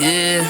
Yeah.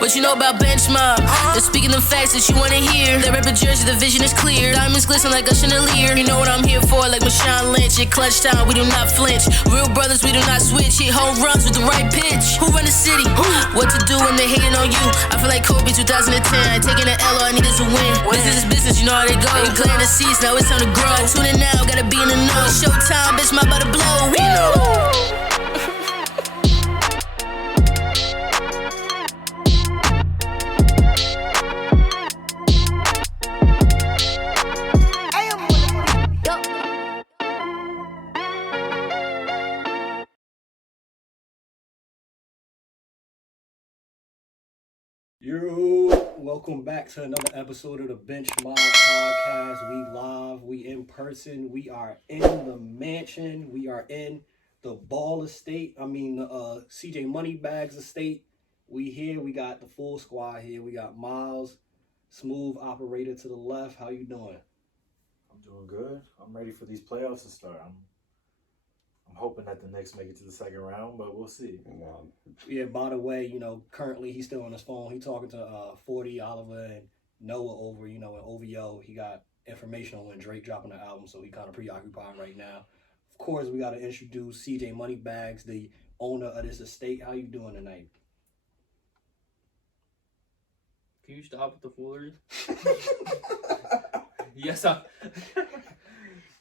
What you know about benchmark? They're speaking the facts that you wanna hear. They rep a jersey, the vision is clear. Diamonds glisten like a chandelier. You know what I'm here for, like Marshawn Lynch. At clutch time, we do not flinch. Real brothers, we do not switch. Hit home runs with the right pitch. Who run the city? What to do when they hating on you? I feel like Kobe 2010. Taking an L, all I need is a win. Business is business, you know how they go. They clearing the seats, now it's time to grow. Tune in now, gotta be in the know. Showtime, bitch, my about to blow. We know. Welcome back to another episode of the Benchmark Podcast. We live, we in person, we are in the mansion, we are in the Ball estate. CJ Moneybags estate. We here, we got the full squad here. We got Miles, smooth operator to the left. How you doing? I'm doing good. I'm ready for these playoffs to start. I'm hoping that the Knicks make it to the second round, but we'll see. Yeah, by the way, currently he's still on his phone. He's talking to 40, Oliver, and Noah over, in OVO. He got information on when Drake dropping the album, so he kind of preoccupied right now. Of course, we got to introduce CJ Moneybags, the owner of this estate. How you doing tonight? Can you stop with the foolery? Yes,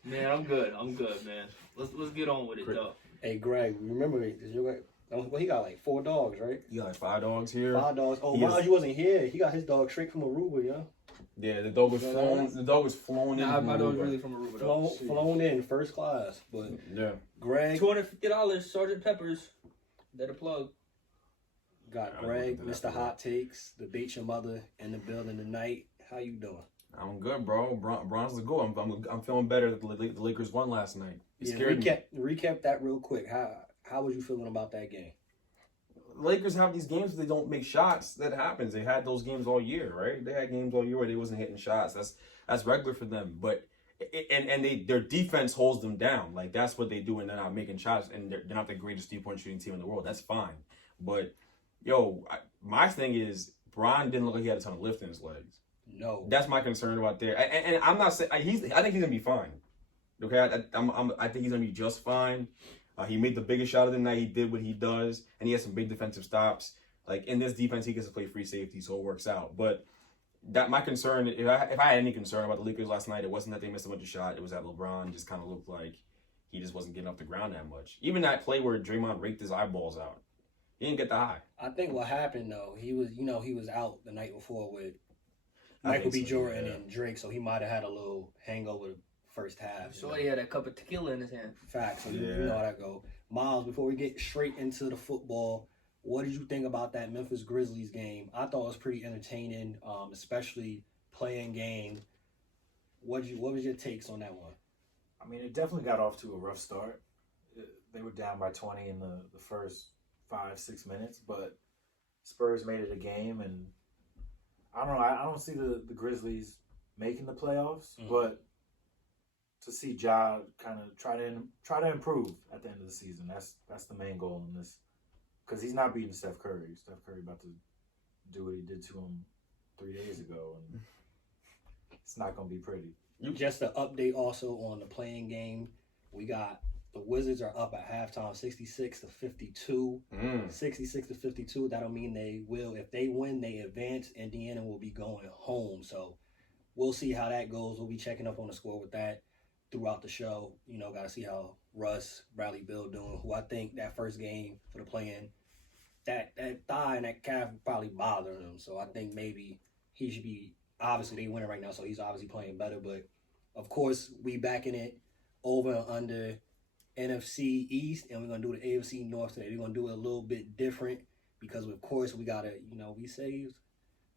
Man, I'm good, man. Let's get on with it, though. Hey, Greg, remember, he got like 4 dogs, right? You got like 5 dogs here. 5 dogs. Oh, Miles, you wasn't here. He got his dog straight from Aruba, yeah? Yeah, the dog was flown. The dog was flown in. Nah, my dog's really from Aruba, though. Flown in first class, but yeah. Greg, $250, Sergeant Peppers. They're the plug. Got Greg, Mr. Hot Takes, the Beat Your Mother in the building tonight. How you doing? I'm good, bro. Bronze is good. I'm feeling better that the Lakers won last night. Recap that real quick. How was you feeling about that game? Lakers have these games where they don't make shots. That happens. They had those games all year, right? They had games all year where they wasn't hitting shots. That's regular for them. But their defense holds them down. Like that's what they do, and they're not making shots. And they're not the greatest 3-point shooting team in the world. That's fine. But my thing is, Bron didn't look like he had a ton of lift in his legs. No, that's my concern about there. And I'm not saying I think he's gonna be fine. Okay, I think he's gonna be just fine. He made the biggest shot of the night. He did what he does, and he has some big defensive stops. Like in this defense, he gets to play free safety, so it works out. But that my concern, if I had any concern about the Lakers last night, it wasn't that they missed a bunch of shots. It was that LeBron just kind of looked like he just wasn't getting off the ground that much. Even that play where Draymond raked his eyeballs out, he didn't get the high. I think what happened though, he was out the night before with Michael B. Jordan and Drake, so he might have had a little hangover the first half. So he had a cup of tequila in his hand. Facts. So you know how that go. Miles, before we get straight into the football, what did you think about that Memphis Grizzlies game? I thought it was pretty entertaining, especially playing game. What was your takes on that one? I mean, it definitely got off to a rough start. They were down by 20 in the first 5-6 minutes, but Spurs made it a game, and I don't know. I don't see the Grizzlies making the playoffs, but to see Ja kind of try to improve at the end of the season, that's the main goal in this, because he's not beating Steph Curry. Steph Curry about to do what he did to him 3 days ago, and it's not gonna be pretty. Just an update also on the playing game. We got the Wizards are up at halftime, 66-52. 66-52. That'll mean they will. If they win, they advance. Indiana will be going home. So we'll see how that goes. We'll be checking up on the score with that throughout the show. Got to see how Russ, Bradley Beal doing, who I think that first game for the play-in, that thigh and that calf probably bothering him. So I think maybe he should be, obviously they winning right now, so he's obviously playing better. But, of course, we backing it over and under NFC East, and we're going to do the AFC North today. We're going to do it a little bit different because, of course, we got to, we saved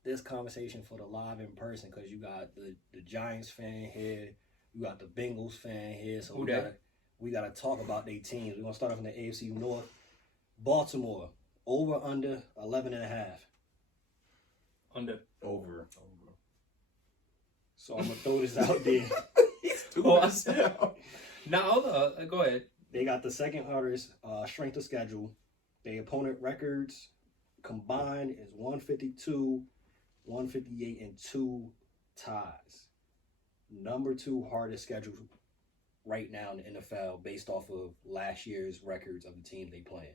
this conversation for the live in person because you got the Giants fan here, you got the Bengals fan here, so we got to talk about their teams. We're going to start off in the AFC North. Baltimore, over, under, 11.5. Under. Over. So I'm gonna throw this out there. No, go ahead. They got the second hardest strength of schedule. Their opponent records combined is 152, 158, and 2 ties. Number 2 hardest schedule right now in the NFL based off of last year's records of the teams they playing.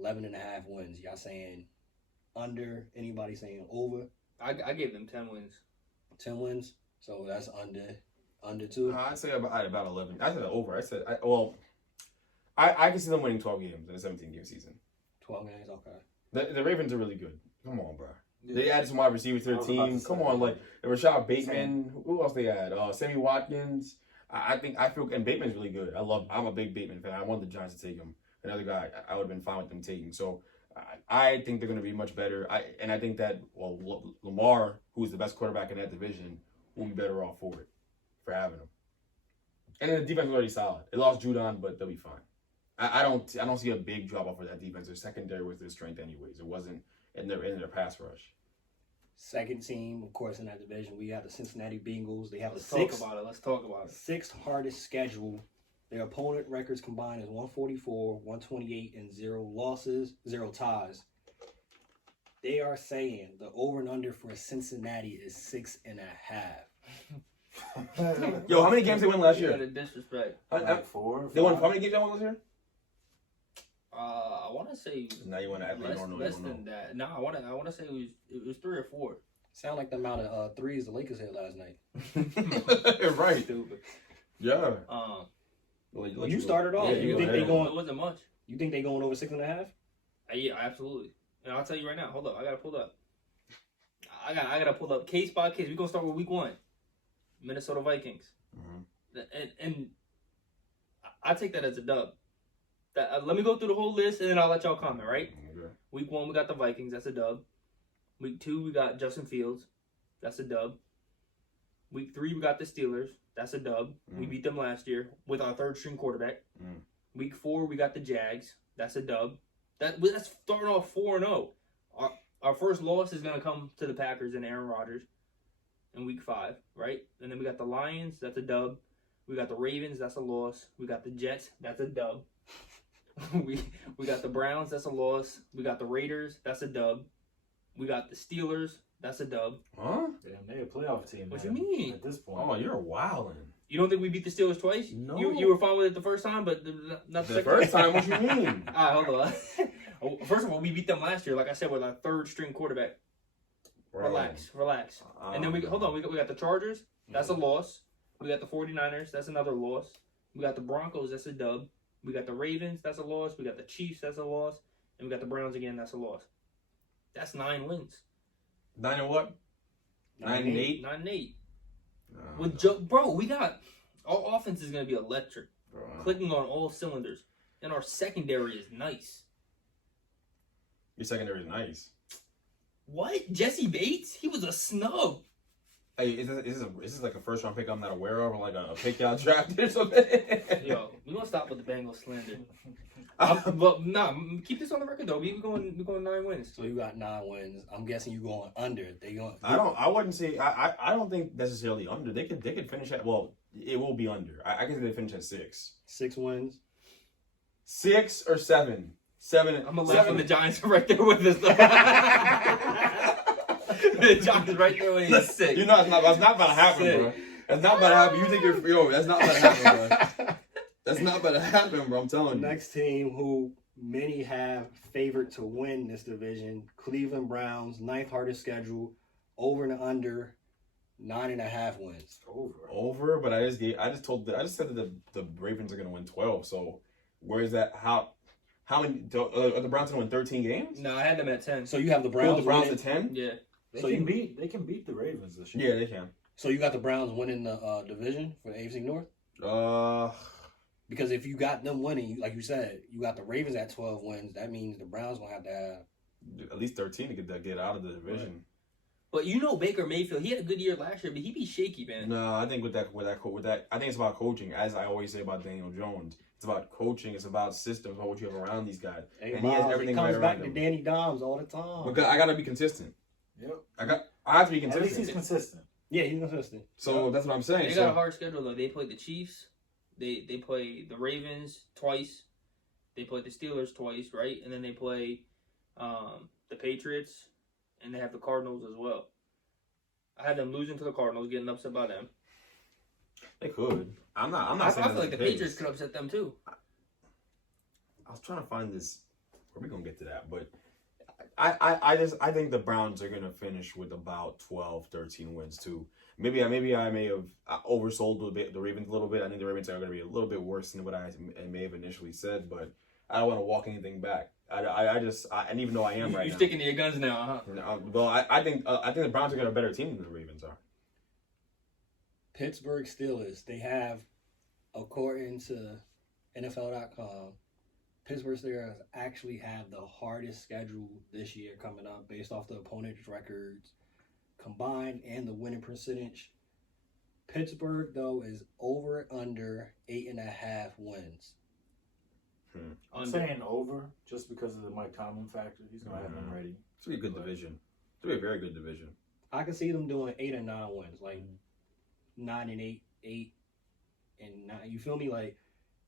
11.5 wins. Y'all saying under? Anybody saying over? I gave them 10 wins. 10 wins. So that's under 2. I'd say about 11. I said over. I can see them winning 12 games in a 17-game season. 12 games, okay. The Ravens are really good. Come on, bro. Yeah. They added some wide receivers to their team. Come on, like Rashad Bateman. Who else they had? Sammy Watkins. I feel, and Bateman's really good. I'm a big Bateman fan. I wanted the Giants to take him. Another guy I would have been fine with them taking. So I think they're going to be much better. I think that Lamar, who's the best quarterback in that division, will be better off for having him. And then the defense is already solid. They lost Judon, but they'll be fine. I don't see a big drop off for that defense. Their secondary was their strength anyways. It wasn't in their pass rush. Second team, of course, in that division, we have the Cincinnati Bengals. They have Let's talk about it. Sixth hardest schedule. Their opponent records combined is 144, 128, and 0 losses, 0 ties. They are saying the over and under for Cincinnati is 6.5. Yo, how many games they won last year? The disrespect. Like 4. They won. How many games they won last year? I want to say Now you want to act like you don't know. less than that. No, I want to say it was 3 or 4. Sound like the amount of threes the Lakers hit last night. Right. Stupid. Yeah. Well, you started off. Yeah, you think they going? It wasn't much. You think they going over 6.5? Yeah, absolutely. And I'll tell you right now. Hold up, I gotta pull up. I gotta pull up case by case. We're gonna start with week 1. Minnesota Vikings. Mm-hmm. And I take that as a dub. Let me go through the whole list and then I'll let y'all comment, right? Okay. Week 1, we got the Vikings. That's a dub. Week 2, we got Justin Fields. That's a dub. Week 3, we got the Steelers. That's a dub. We beat them last year with our 3rd-string quarterback. Week 4, we got the Jags. That's a dub. That's starting off 4-0. Our first loss is going to come to the Packers and Aaron Rodgers in week 5, right? And then we got the Lions. That's a dub. We got the Ravens. That's a loss. We got the Jets. That's a dub. we got the Browns. That's a loss. We got the Raiders. That's a dub. We got the Steelers. That's a dub. Huh? Damn, they a playoff team. What man, you mean? At this point. Oh, you're wildin'. You don't think we beat the Steelers twice? No. You were fine with it the first time, but not the second first time? What you mean? All right, hold on. First of all, we beat them last year, like I said, with our 3rd-string quarterback. Relax. And then we got the Chargers. That's a loss. We got the 49ers. That's another loss. We got the Broncos. That's a dub. We got the Ravens. That's a loss. We got the Chiefs. That's a loss. And we got the Browns again. That's a loss. That's 9 wins. 9 and what? 9 and 8? 9 and 8. No. Bro, we got our offense is gonna be electric, Bro. clicking on all cylinders, and our secondary is nice. Your secondary is nice. What? Jesse Bates? He was a snub. Hey, is this like a first round pick I'm not aware of, or like a pick y'all drafted or something? Yo, we gonna stop with the Bengals slander. Keep this on the record though. We going 9 wins. So you got 9 wins. I'm guessing you going under. They going. I wouldn't say. I don't think necessarily under. They could finish at. Well, it will be under. I can say they finish at 6. 6 wins. 6 or 7. 7. I'm gonna laugh when the Giants are right there with us. The Giants right there when he's 6. You know that's not about to happen, bro. That's not about to happen. You think that's not about to happen, bro. That's not about to happen, bro. I'm telling you. Next team who many have favored to win this division, Cleveland Browns, 9th hardest schedule, over and under 9.5 wins. Over, but I just said that the Ravens are gonna win 12. So where is that? How many? Are the Browns gonna win 13 games? No, I had them at 10. So you have the Browns. The Browns winning. at 10. Yeah. They can beat the Ravens this year. Yeah, they can. So you got the Browns winning the division for the AFC North. Because if you got them winning, like you said, you got the Ravens at 12 wins. That means the Browns gonna have to have at least 13 to get out of the division. Right. But you know Baker Mayfield, he had a good year last year, but he be shaky, man. No, I think with that, I think it's about coaching. As I always say about Daniel Jones, it's about coaching. It's about systems. About what you have around these guys. Hey, and he has everything comes right back around to him. Danny Dimes all the time. Because I gotta be consistent. Yep. I have to be At consistent. least he's consistent. Yeah, he's consistent. So that's what I'm saying. They got a hard schedule though. They play the Chiefs. They play the Ravens twice. They play the Steelers twice, right? And then they play the Patriots, and they have the Cardinals as well. I had them losing to the Cardinals, getting upset by them. They could. I'm not I saying feel like the Patriots could upset them too. I was trying to find this. We're gonna get to that, but I think the Browns are gonna finish with about 12, 13 wins too. Maybe I may have oversold the Ravens a little bit. I think the Ravens are gonna be a little bit worse than what I may have initially said, but I don't want to walk anything back. And even though I am right now, you're sticking to your guns now, huh? Well, I think the Browns are got a better team than the Ravens are. Pittsburgh Steelers, they have, according to NFL.com, Pittsburgh Steelers actually have the hardest schedule this year coming up based off the opponent's records combined and the winning percentage. Pittsburgh, though, is over under 8.5 wins. I'm saying over just because of the Mike Tomlin factor. He's going to have them ready. It's going to be a good division. It's going to be a very good division. I can see them doing 8 and 9 wins, like 9 and 8, 8 and 9. You feel me? Like,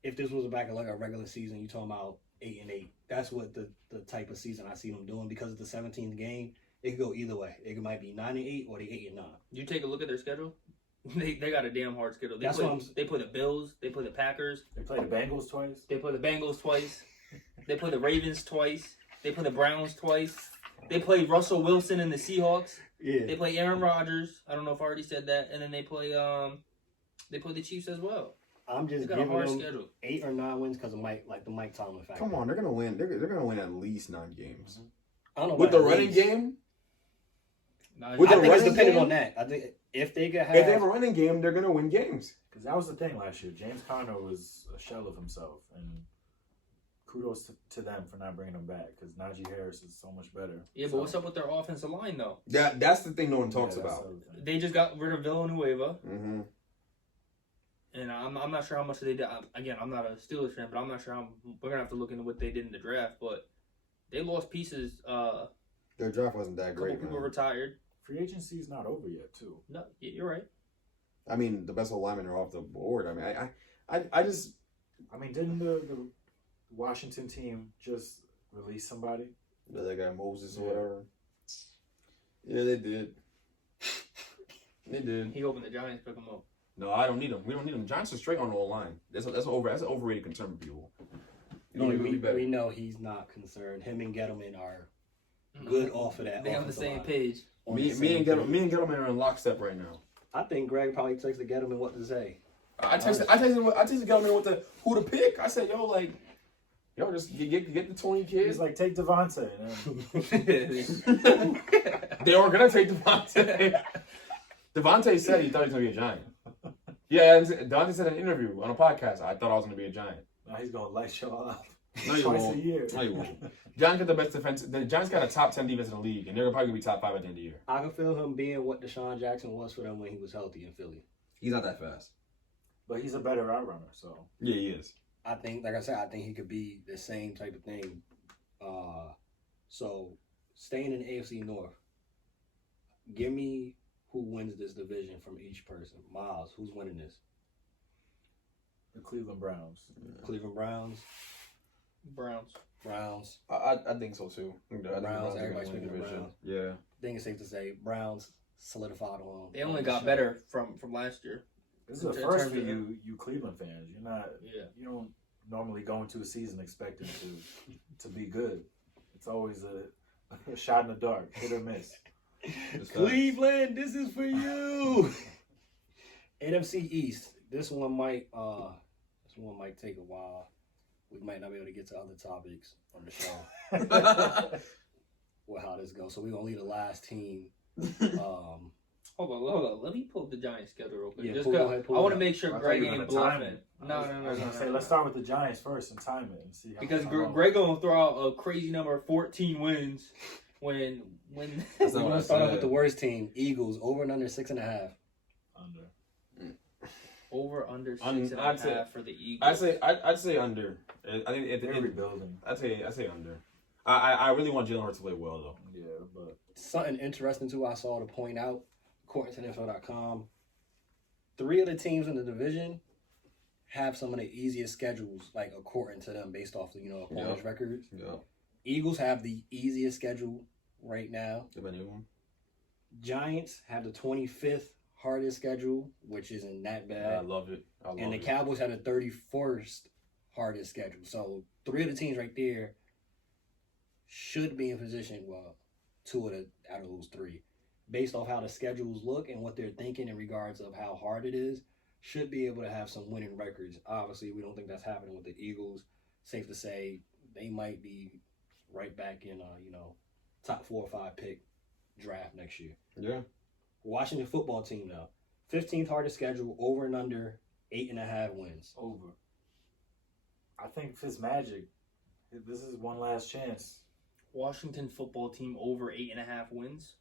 if this was back in like a regular season, you talking about 8 and 8. That's what the type of season I see them doing because of the 17th game. It could go either way. It might be 9 and 8 or they 8 and 9. You take a look at their schedule. They got a damn hard schedule. They play the Bills. They play the Packers. They play the Bengals twice. They play the Bengals twice. They play the Ravens twice. They play the Browns twice. They play Russell Wilson and the Seahawks. Yeah. They play Aaron Rodgers. I don't know if I already said that. And then they play the Chiefs as well. I'm just giving them schedule. 8 or 9 wins because of the Mike Tomlin factor. Come on, they're gonna win. They're gonna win at least 9 games. I don't know with the about running least. game. No, I think it's dependent on that. I think if they could have, if they have a running game, they're gonna win games. Because that was the thing last year. James Conner was a shell of himself, and kudos to them for not bringing him back because Najee Harris is so much better. Yeah, but what's up with their offensive line though? That's the thing no one talks about. They just got rid of Villanueva. Mm-hmm. And I'm not sure how much they did. Again, I'm not a Steelers fan, but I'm not sure how. We're gonna have to look into what they did in the draft. But they lost pieces. Their draft wasn't that great. People retired. Free agency is not over yet, too. No, you're right. I mean, the best linemen are off the board. I mean, I mean, didn't the Washington team just release somebody? That guy Moses or whatever. Yeah, they did. They did. He hoping the Giants pick him up. No, I don't need him. We don't need him. Giants are straight on the line. That's an overrated concern for people. We know he's not concerned. Him and Gettleman are good off of that. They on the same page. Me and Gettleman are in lockstep right now. I think Greg probably texted Gettleman what to say. I texted Gettleman who to pick. I said, just get the 20 kids. He's like, take Devontae. They were gonna take Devontae. Devontae said he thought he was gonna be a Giant. Yeah, Devontae said in an interview on a podcast, I thought I was gonna be a Giant. Now he's gonna light show up. No, you Twice won't. a year. No, you won't. Giants got the best defense. The Giants got a top 10 defense in the league, and they're probably gonna be top 5 at the end of the year. I can feel him being what Deshaun Jackson was for them when he was healthy in Philly. He's not that fast. But he's a better route runner, so. Yeah, he is. I think, like I said, I think he could be the same type of thing. So, staying in the AFC North, give me who wins this division from each person. Miles, who's winning this? The Cleveland Browns. Cleveland Browns. Browns. I think so too. Browns, everybody's picking the Browns. Yeah. I think it's safe to say Browns solidified on. They only got better from last year. This is a first for you Cleveland fans. You're not. Yeah. You don't normally go into a season expecting to be good. It's always a shot in the dark, hit or miss. Cleveland, this is for you. NFC East. This one might take a while. We might not be able to get to other topics on the show. Well, how this goes. So we're gonna leave the last team. Hold on. Let me pull up the Giants schedule real quick. Yeah, Just pull I want to make sure I thought Greg you were ain't gonna time bluffing. it. No. I was gonna say let's start with the Giants first and time it and see how. Because Greg gonna throw out a crazy number of 14 wins when. We're gonna start off with the worst team, Eagles, over and under 6.5. Under. Over under 6.5 for the Eagles. I'd say under. I think They're rebuilding. I'd say under. I really want Jalen Hurts to play well though. Yeah, but Something interesting too I saw to point out, according to NFL.com, 3 of the teams in the division have some of the easiest schedules, like according to them, based off the opponents' records. Yeah. Eagles have the easiest schedule right now. If anyone. Giants have the 25th hardest schedule, which isn't that bad. I love it. And the Cowboys have the 31st hardest schedule. So 3 of the teams right there should be in position. Well, 2 out of those 3, based off how the schedules look and what they're thinking in regards of how hard it is, should be able to have some winning records. Obviously, we don't think that's happening with the Eagles. Safe to say they might be right back in top 4 or 5 pick draft next year. Yeah. Washington football team now, 15th hardest schedule, over and under 8.5 wins. Over. I think Fitzmagic, this is one last chance. Washington football team over 8.5 wins.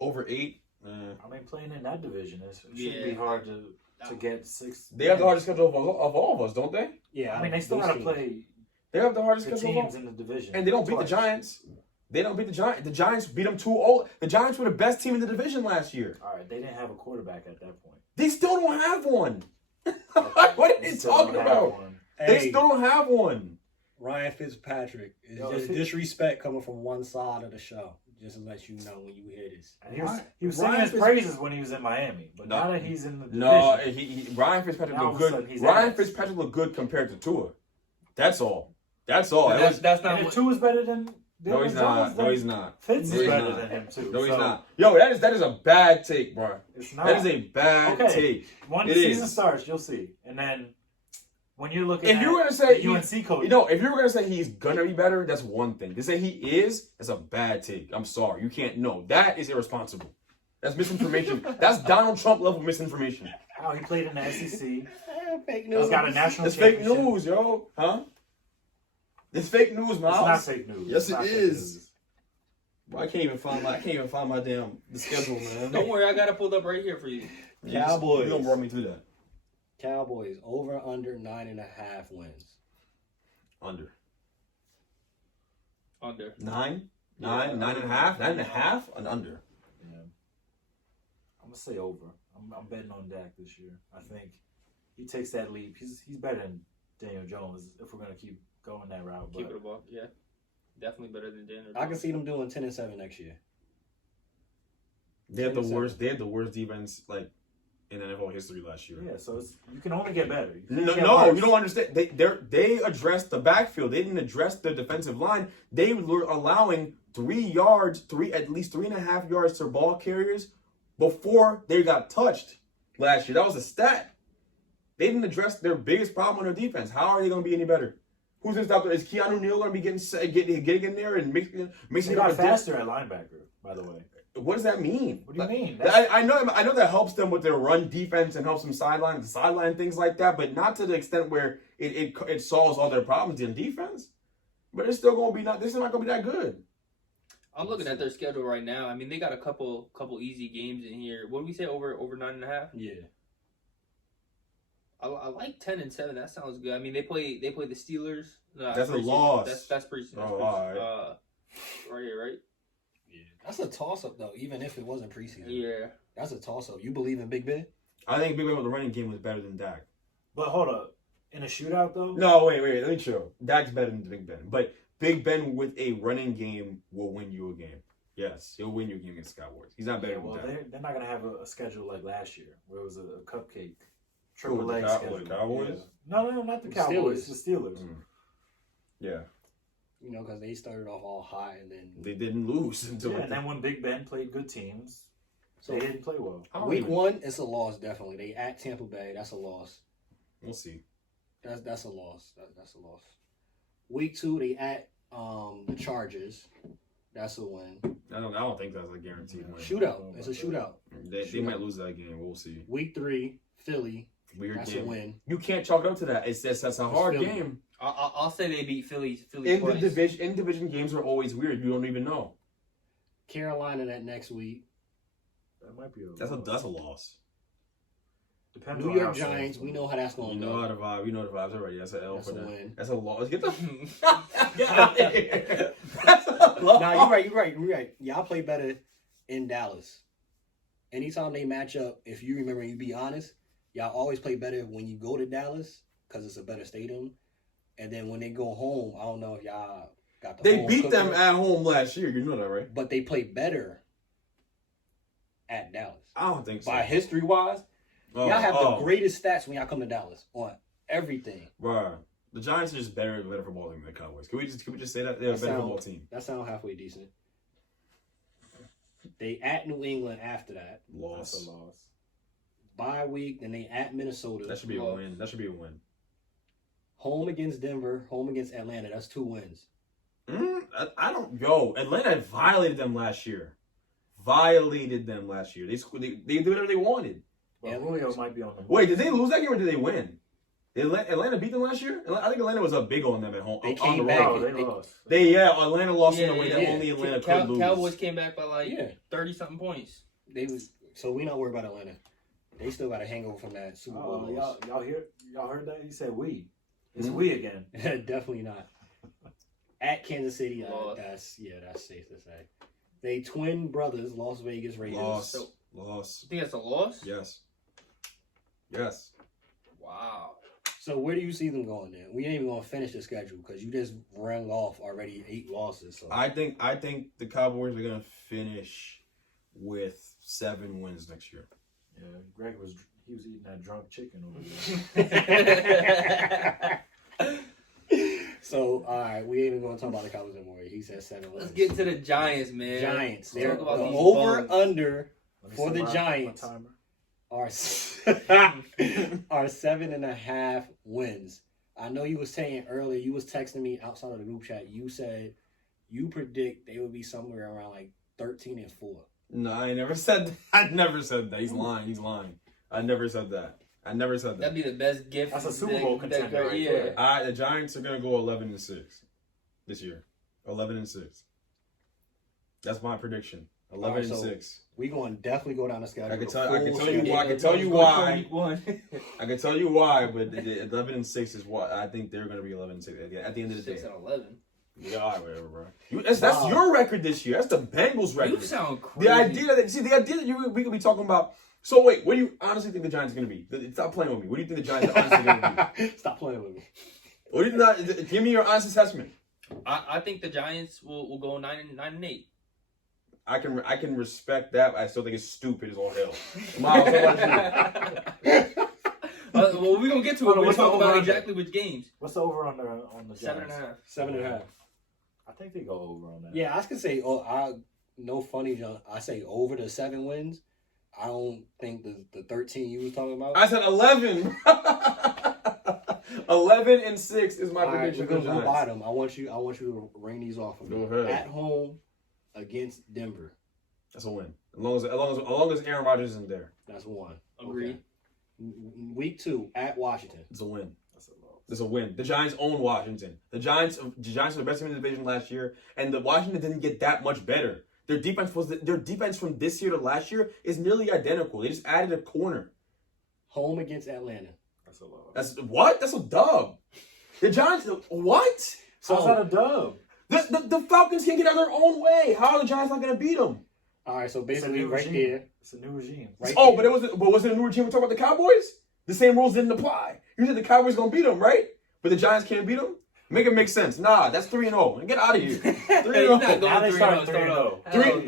Over 8. I mean, playing in that division, it shouldn't be hard to get 6. They have the hardest schedule of all of us, don't they? Yeah, I mean, they still got to play They have the hardest the schedule teams in the division. and they don't beat the Giants. They don't beat the Giants. The Giants beat them 2-0. The Giants were the best team in the division last year. All right, they didn't have a quarterback at that point. They still don't have one. What are you talking about? They still don't have one. Ryan Fitzpatrick is Yo, just disrespect coming from one side of the show. Just to let you know when you hear this. And he was singing his praises when he was in Miami, but now that he's in the division, No, Ryan Fitzpatrick looked good. Ryan Fitzpatrick looked good compared to Tua. That's all. That's all. That's not and what. Tua is better than. No, he's not. No, he's not. Fitz No, is he's better not. than him too. No, he's So, not. Yo, that is a bad take, bro. It's not. That is a bad take. Once It the season is. starts, you'll see. And then when you're looking If at you were gonna say the UNC coach, if you were gonna say he's gonna be better, that's one thing. To say he is, that's a bad take. I'm sorry, you can't. No, that is irresponsible. That's misinformation. That's Donald Trump level misinformation. how he played in the SEC, Fake he's news. got a national It's fake championship. news, yo. Huh? It's fake news, It's not Miles. fake news. Yes, It's not it fake is. news. Bro, I can't even find my damn the schedule, man. Don't worry, I got it pulled up right here for you. Cowboys. You don't run me through that. Cowboys over under 9.5 wins. Under. Under. 9? Yeah, 9.5? 9.5? And under. Yeah. I'm gonna say over. I'm betting on Dak this year. I think he takes that leap. He's better than Daniel Jones if we're gonna keep going that route. Keep it But a buck, yeah. Definitely better than Daniel. I can see them doing 10-7 next year. They had the 10-7. worst. They had the worst defense in NFL history last year. yeah, so you can only get better. No, you don't understand. They addressed the backfield. They didn't address the defensive line. They were allowing at least 3.5 yards to ball carriers before they got touched last year. That was a stat. They didn't address their biggest problem on their defense. How are they going to be any better? Who's going to stop? Is Keanu Neal going to be getting in there and mixing He it up? got faster at linebacker, by the way. What does that mean? What do you mean? I know that helps them with their run defense and helps them sideline things like that, but not to the extent where it solves all their problems in defense. But it's still gonna be not. This is not gonna be that good. I'm looking at their schedule right now. I mean, they got a couple easy games in here. What did we say? Over 9.5? Yeah. I like 10-7. That sounds good. I mean, they play the Steelers. No, That's a preseason. loss. That's preseason. Oh, all right. Right here, right? Yeah. That's a toss-up, though, even if it wasn't preseason. Yeah. That's a toss-up. You believe in Big Ben? I think Big Ben with the running game was better than Dak. But hold up. In a shootout, though? No, wait. Let me chill. Dak's better than Big Ben, but Big Ben with a running game will win you a game. Yes, he'll win you a game against the Cowboys. He's not better Well, than Dak. they're not going to have a schedule like last year, where it was a cupcake. Who, Triple the A Cow- schedule. the Cowboys? Yeah. No, not the The Cowboys. Steelers. The Steelers. Yeah, You know, because they started off all high and then... they didn't lose until Yeah, and then when Big Ben played good teams, So they didn't play well. week 1, it's a loss, definitely. They at Tampa Bay. That's a loss. We'll see. That's a loss. That's a loss. Week 2, they at the Chargers. That's a win. I don't think that's a guaranteed win. Shootout. It's a shootout. They might lose that game. We'll see. Week 3, Philly. Weird That's game. a win. You can't chalk it up to that. That's a hard Philly. game. I'll say they beat Philly In twice. the division games are always weird. You don't even know. Carolina that next week. That might be a That's a loss. Depends New on York how Giants. We know how that's You going to know go. how the vibe. You know the vibes already. That's an L That's for a them. win. That's a loss. Get out of here. That's a loss. Nah, you're right. Y'all play better in Dallas. anytime they match up, if you remember, you be honest, y'all always play better when you go to Dallas because it's a better stadium. And then when they go home, I don't know if y'all got the They home beat them cooking, at home last year. You know that, right? but they play better at Dallas. I don't think so. By history-wise, y'all have the greatest stats when y'all come to Dallas on everything. Bro, the Giants are just better football team than the Cowboys. Can we just say that they're a better football team? That sounds halfway decent. They at New England after that. Loss. That's a loss. Bye week, then they at Minnesota. That should be a win. That should be a win. Home against Denver, home against Atlanta. That's 2 wins. I don't. Yo, Atlanta violated them last year. They did whatever they wanted. Well, Julio might be on the. Wait, did they lose that game or did they win? Did Atlanta beat them last year? I think Atlanta was up big on them at home. They on came the back. road. They lost. Atlanta lost in a way that yeah. only Atlanta could lose. Cowboys came back by like 30-something points. So we not worried about Atlanta. They still got a hangover from that Super Bowl. Oh, y'all heard that? He said we. It's we again. Definitely not. At Kansas City, that's safe to say. They twin brothers, Las Vegas Raiders. Loss. You think that's a loss? Yes. Wow. So where do you see them going then? We ain't even gonna finish the schedule because you just rang off already 8 losses. So I think the Cowboys are gonna finish with 7 wins next year. Yeah, Greg was eating that drunk chicken over there. So all right, we ain't even gonna talk about the Cowboys anymore. He said 7 wins. Let's get to the Giants, man. Giants. Let's They're talk about the these over bums. under for the my Giants timer. are 7.5 wins. I know you was saying earlier, you was texting me outside of the group chat. You said you predict they would be somewhere around like 13-4. No, I never said that. I never said that. He's lying. I never said that. That'd be the best gift. That's a Super Bowl contender right there. The Giants are gonna go 11-6 this year. 11-6. That's my prediction. 11-6. We going to definitely go down the schedule. I can tell you why. I can tell you why, but 11-6 is what I think they're gonna be 11-6 at the end of the day. 6-11. Yeah, all right, whatever, bro. That's your record this year. That's the Bengals record. You sound crazy. The idea that we could be talking about. So wait, what do you honestly think the Giants are going to be? Stop playing with me. What do you think the Giants are honestly going to be? Stop playing with me. What do you think? Give me your honest assessment. I think the Giants will go 9-8. I can respect that. I still think it's stupid as all hell. Miles, what about you? Well, we're gonna get to it. We're talking about exactly which games. What's the over on the Giants? 7.5. 7.5. I think they go over on that. Yeah, I could say. No funny, John. I say over the 7 wins. I don't think the 13 you was talking about. I said 11. 11-6 is my prediction. We're gonna go by them. I want you to ring these off of me. Go ahead. At home against Denver. That's a win. As long as Aaron Rodgers isn't there. That's 1. Agreed. Okay. Week 2 at Washington. It's a win. That's a loss. It's a win. The Giants own Washington. The Giants were the best team in the division last year, and the Washington didn't get that much better. Their defense from this year to last year is nearly identical. They just added a corner. Home against Atlanta. That's a loss. That's what? That's a dub. The Giants. What? How's that a dub? The Falcons can get out of their own way. How are the Giants not going to beat them? All right, so basically It's a new right regime. there. It's a new regime. Right Oh, there. but was it a new regime? We're talking about the Cowboys. The same rules didn't apply. You said the Cowboys going to beat them, right? But the Giants can't beat them. Make it make sense. Nah, that's 3-0. Get out of here. 3-0. Now they start 3-0. Okay,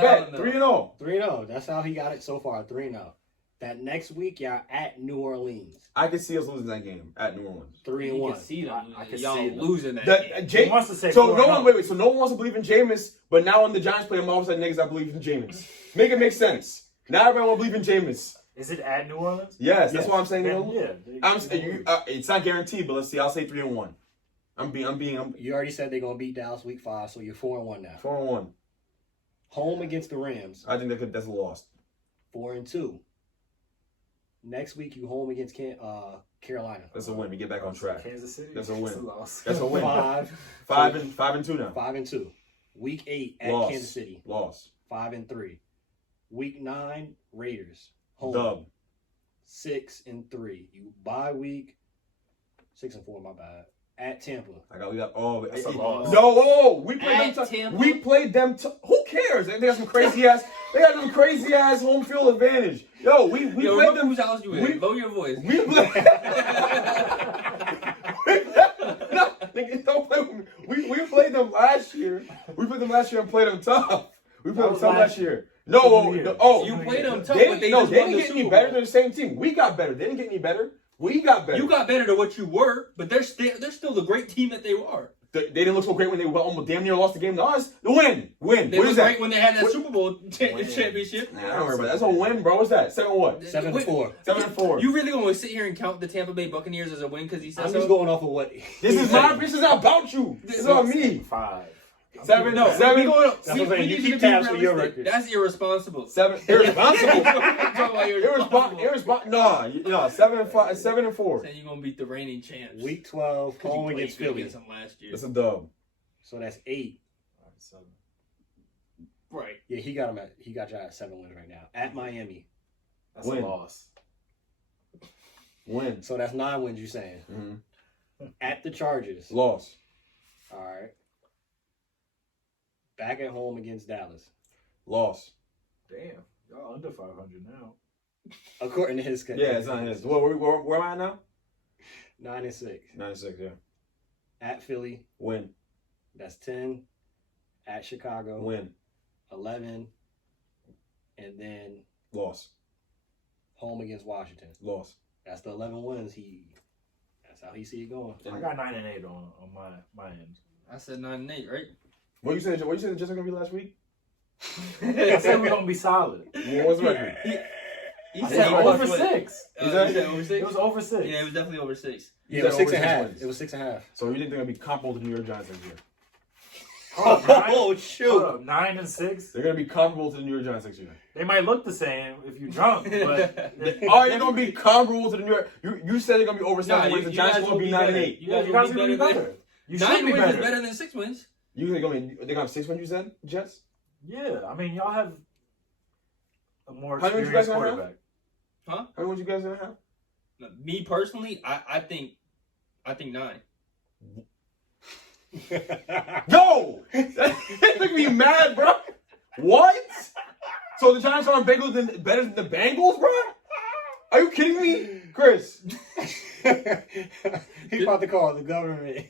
bet. 3-0. 3-0. That's how he got it so far. 3-0. That next week, y'all at New Orleans. I could see us losing that game at New Orleans. 3-1. You can see them. I can Y'all see them. losing that. He wants to say So 4-0. no one, wait. So no one wants to believe in Jameis, but now when the Giants play him, all of a sudden niggas I believe in Jameis. Make it make sense. Now everyone will believe in Jameis. Is it at New Orleans? Yes, that's what I'm saying. It's not guaranteed, but let's see. I'll say 3-1. You already said they're gonna beat Dallas week 5, so you're 4-1 now. 4-1. Home against the Rams. I think that's a loss. 4-2. Next week you home against Carolina. That's a win. We get back on track. Kansas City. That's a win. That's a loss. That's a win. 5-2 now. 5-2. Week 8 at Loss. Kansas City. Loss. 5-3. Week 9 Raiders. Home. Dub. 6-3. You bye week 6-4. My bad. At Tampa. We got all. That's a loss. No, we played At them. Tampa. We played them. Who cares? They got some crazy ass. They got some crazy ass home field advantage. Yo, we played them. Whose house you in? Lower your voice. We played. No, nigga, don't play with me. We played them last year. We played them last year and played them tough. We played them tough last year. No, You played them tough, but they didn't won the get Super any Bowl. better than the same team. We got better. They didn't get any better. We got better. You got better than what you were, but they're still the great team that they are. They didn't look so great when they almost damn near lost the game to us. The win. They What looked is that? great when they had that Super Bowl championship. Nah, I don't worry about that. That's a win, bro. What's that? 7-what? 7-4. 7-4. You really going to sit here and count the Tampa Bay Buccaneers as a win because he said I'm so? just going off of what. This is not about you. This is about me. 5. 7. No, Seven. we going, That's what I'm saying. we You need keep to be tabs for your realistic. record. That's irresponsible. 7. Irresponsible. Talking about Irresponsible. No, 7-5. 7-4. Saying you're going to beat the reigning champs. Week 12, 'Cause you home played against good Philly. against them last year. That's a dub. So that's 8. Right. Yeah, he got y'all at 7 wins right now. At Miami. That's Win. a loss. Win. So that's 9 wins, you saying. Mm-hmm. At the Chargers. Loss. All right. Back at home against Dallas. Loss. Damn. Y'all under 500 now. According to his schedule. Yeah, it's not his. Where am I at now? 9-6. 96, yeah. At Philly. Win. That's 10. At Chicago. Win. 11. And then Loss. home against Washington. Loss. That's the 11 wins. That's how he see it going. I got 9-8 on my end. I said 9-8, right? What you said the Jets are going to be last week? I said we're gonna be solid. What was the record? He I said said he over was 6. He said over 6? It was over 6. Yeah, it was definitely over 6. Yeah, it was said 6.5. over 6 It was 6.5. So you think they're going to be comparable to the New York Giants next year? Oh, shoot. Hold up, 9 and 6. They're going to be comparable to the New York Giants next year. They might look the same if you're drunk, but Are they going to be comparable to the New York? You said they're going to be over 7 wins. The you Giants guys will be 9-8. you guys are gonna be better. You should 9 be wins is better. better than 6 wins. You think they're going to have 6 wins? You said Jets. Yeah, I mean y'all have a more How many you guys experienced gonna have? quarterback. How many wins you guys going to have? Me personally, I think 9. Yo, that make me mad, bro. What? So the Giants are Bengals better than the Bengals, bro? Are you kidding me, Chris? He about to call the government.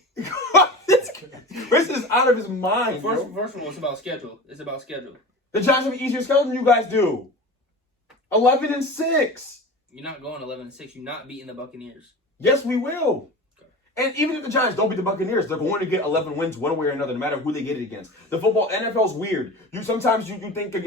Chris is out of his mind. First Bro. of all, it's about schedule. The Giants have an easier schedule than you guys do. 11-6. You're not going 11-6. You're not beating the Buccaneers. Yes, we will. And even if the Giants don't beat the Buccaneers, they're going to get 11 wins one way or another, no matter who they get it against. The NFL's weird. Sometimes you think you're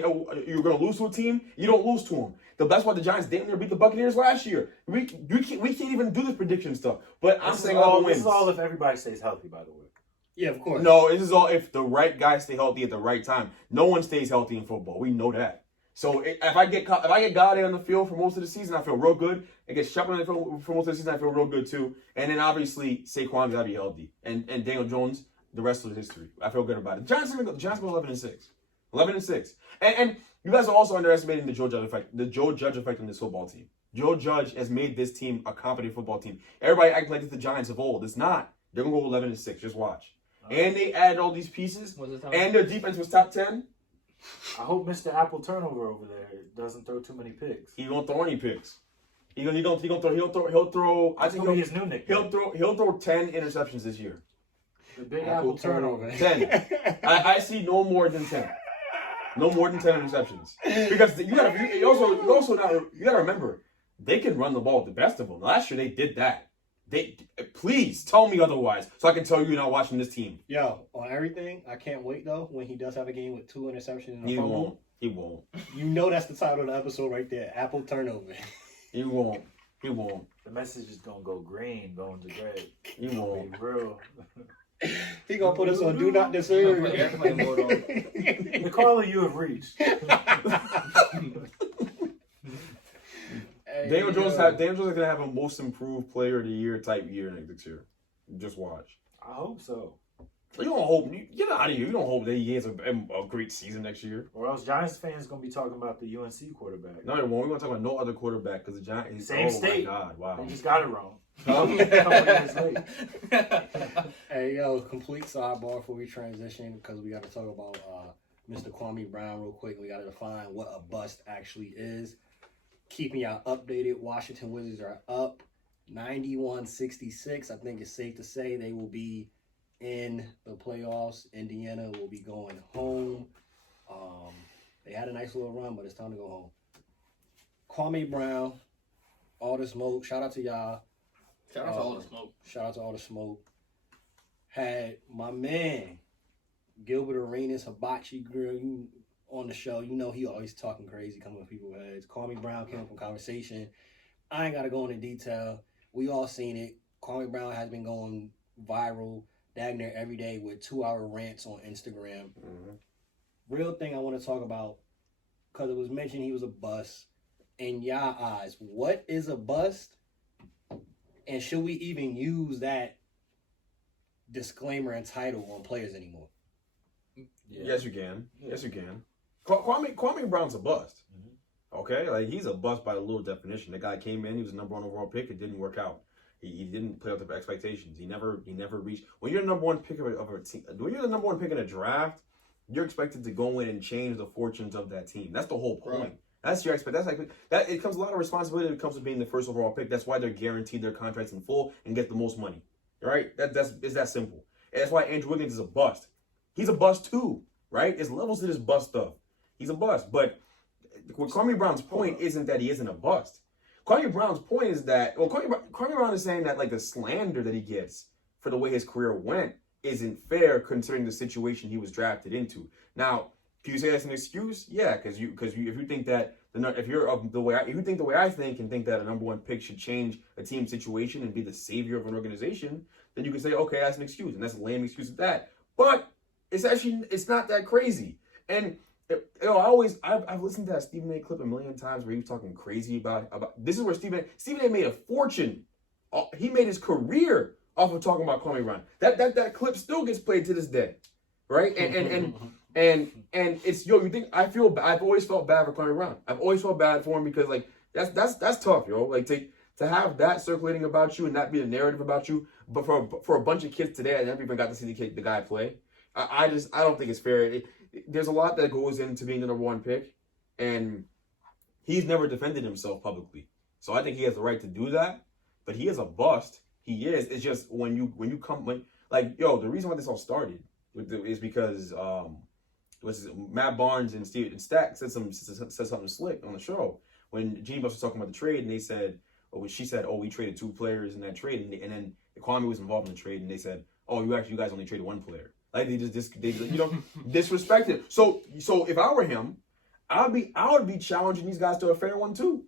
going to lose to a team, you don't lose to them. That's why the Giants damn near beat the Buccaneers last year. We can't even do this prediction stuff. But I'm saying 11 wins. This is all if everybody stays healthy, by the way. Yeah, of course. No, this is all if the right guys stay healthy at the right time. No one stays healthy in football. We know that. So if I get Galladay on the field for most of the season, I feel real good. I get Shepard on the field for most of the season, I feel real good too. And then obviously Saquon's gotta be healthy, and Daniel Jones, the rest of the history. I feel good about it. The Giants go 11-6, 11-6. And you guys are also underestimating the Joe Judge effect. The Joe Judge effect on this football team. Joe Judge has made this team a competent football team. Everybody acting like it's the Giants of old. It's not. They're gonna go 11-6. Just watch. And they added all these pieces, and their defense was top 10. I hope Mr. Apple Turnover over there doesn't throw too many picks. He won't throw any picks. He'll throw. I think his new nickname. He'll throw 10 interceptions this year. The Big Apple Turnover. 10. I see no more than 10. No more than 10 interceptions. Because you gotta remember, they can run the ball with the best of them. Last year they did that. Please tell me otherwise, so I can tell you you're not watching this team. Yo, on everything, I can't wait though when he does have a game with 2 interceptions and a fumble. He won't. You know that's the title of the episode right there. Apple turnover. He won't. The message is gonna go green, going to gray. He won't. Be real. He gonna put us on Do Not Disturb. Put airplane mode on. The caller you have reached. Daniel Jones is gonna have a most improved player of the year type year next year. Just watch. I hope so. You don't hope. Get out of here. You don't hope that he has a great season next year. Or else Giants fans gonna be talking about the UNC quarterback. No, we won't. We're gonna talk about no other quarterback because the Giants. Same state. My God! Wow. They just got it wrong. Huh? Couple years late. Hey, yo, complete sidebar before we transition because we got to talk about Mr. Kwame Brown real quick. We got to define what a bust actually is. Keeping y'all updated, Washington Wizards are up 91-66. I think it's safe to say they will be in the playoffs. Indiana will be going home. They had a nice little run, but it's time to go home. Kwame Brown, all the smoke. Shout out to y'all. Shout out to all the smoke. Shout out to all the smoke. Had my man Gilbert Arenas, Hibachi Grill, you on the show. You know he always talking crazy, coming with people's heads. Kwame Brown came up in conversation. I ain't gotta go into detail. We all seen it. Kwame Brown has been going viral, dang near every day with 2-hour rants on Instagram. Mm-hmm. Real thing I want to talk about, because it was mentioned he was a bust. In y'all eyes, what is a bust? And should we even use that disclaimer and title on players anymore? Yeah. Yes, you can. Yeah. Yes, you can. Kwame Brown's a bust. Mm-hmm. Okay, like he's a bust by a little definition. The guy came in, he was the number 1 overall pick. It didn't work out. He didn't play up to expectations. He never reached. When you're the number 1 pick of a team, when you're the number 1 pick in a draft, you're expected to go in and change the fortunes of that team. That's the whole point. Right. That's your expect. That's like that. It comes a lot of responsibility. It comes with being the first overall pick. That's why they're guaranteed their contracts in full and get the most money. Right? It's that simple. And that's why Andrew Wiggins is a bust. He's a bust too. Right? It's levels to this bust stuff. He's a bust. But what Kwame Brown's point isn't that he isn't a bust. Kwame Brown's point is that Kwame Brown is saying that like the slander that he gets for the way his career went isn't fair considering the situation he was drafted into. Now, can you say that's an excuse? Yeah, because if you think that if you think the way I think and think that a number 1 pick should change a team situation and be the savior of an organization, then you can say, okay, that's an excuse, and that's a lame excuse at that. But it's not that crazy. And I've listened to that Stephen A. clip a million times where he was talking crazy about this is where Stephen A. made a fortune. He made his career off of talking about Kwame Brown. That clip still gets played to this day, right? And it's you think I've always felt bad for Kwame Brown. I've always felt bad for him because like that's tough, yo. Like to have that circulating about you and that be the narrative about you, but for a bunch of kids today, I never even got to see the guy play. I don't think it's fair. There's a lot that goes into being the number 1 pick, and he's never defended himself publicly. So I think he has the right to do that. But he is a bust. He is. It's just when the reason why this all started is because Matt Barnes and Steve Stack said something slick on the show when Jeannie Buss was talking about the trade, and they said, she said, we traded 2 players in that trade, and then Kwame was involved in the trade, and they said, you guys only traded 1 player. Like they disrespected. So if I were him, I would be challenging these guys to a fair one too.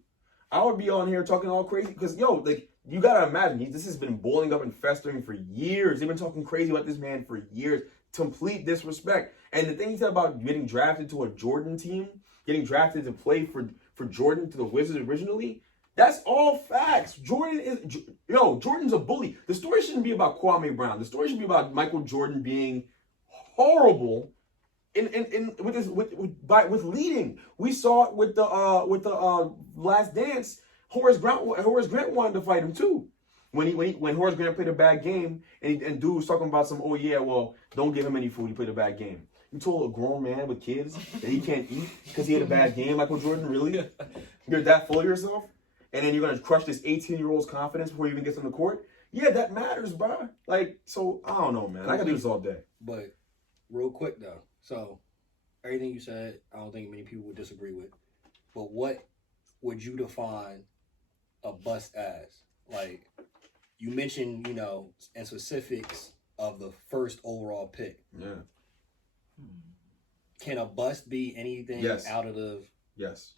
I would be on here talking all crazy because you gotta imagine this has been boiling up and festering for years. They've been talking crazy about this man for years. Complete disrespect. And the thing he said about getting drafted to a Jordan team, getting drafted to play for Jordan to the Wizards originally, that's all facts. Jordan's a bully. The story shouldn't be about Kwame Brown. The story should be about Michael Jordan being horrible with leading. We saw it with the Last Dance. Horace Grant wanted to fight him too. When Horace Grant played a bad game and dude was talking about don't give him any food. He played a bad game. You told a grown man with kids that he can't eat because he had a bad game, Michael Jordan? Really? You're that full of yourself? And then you're going to crush this 18-year-old's confidence before he even gets on the court? Yeah, that matters, bro. So, I don't know, man. I can do this all day. But real quick, though. So, everything you said, I don't think many people would disagree with. But what would you define a bust as? Like, you mentioned, in specifics of the first overall pick. Yeah. Can a bust be anything out of the... Yes.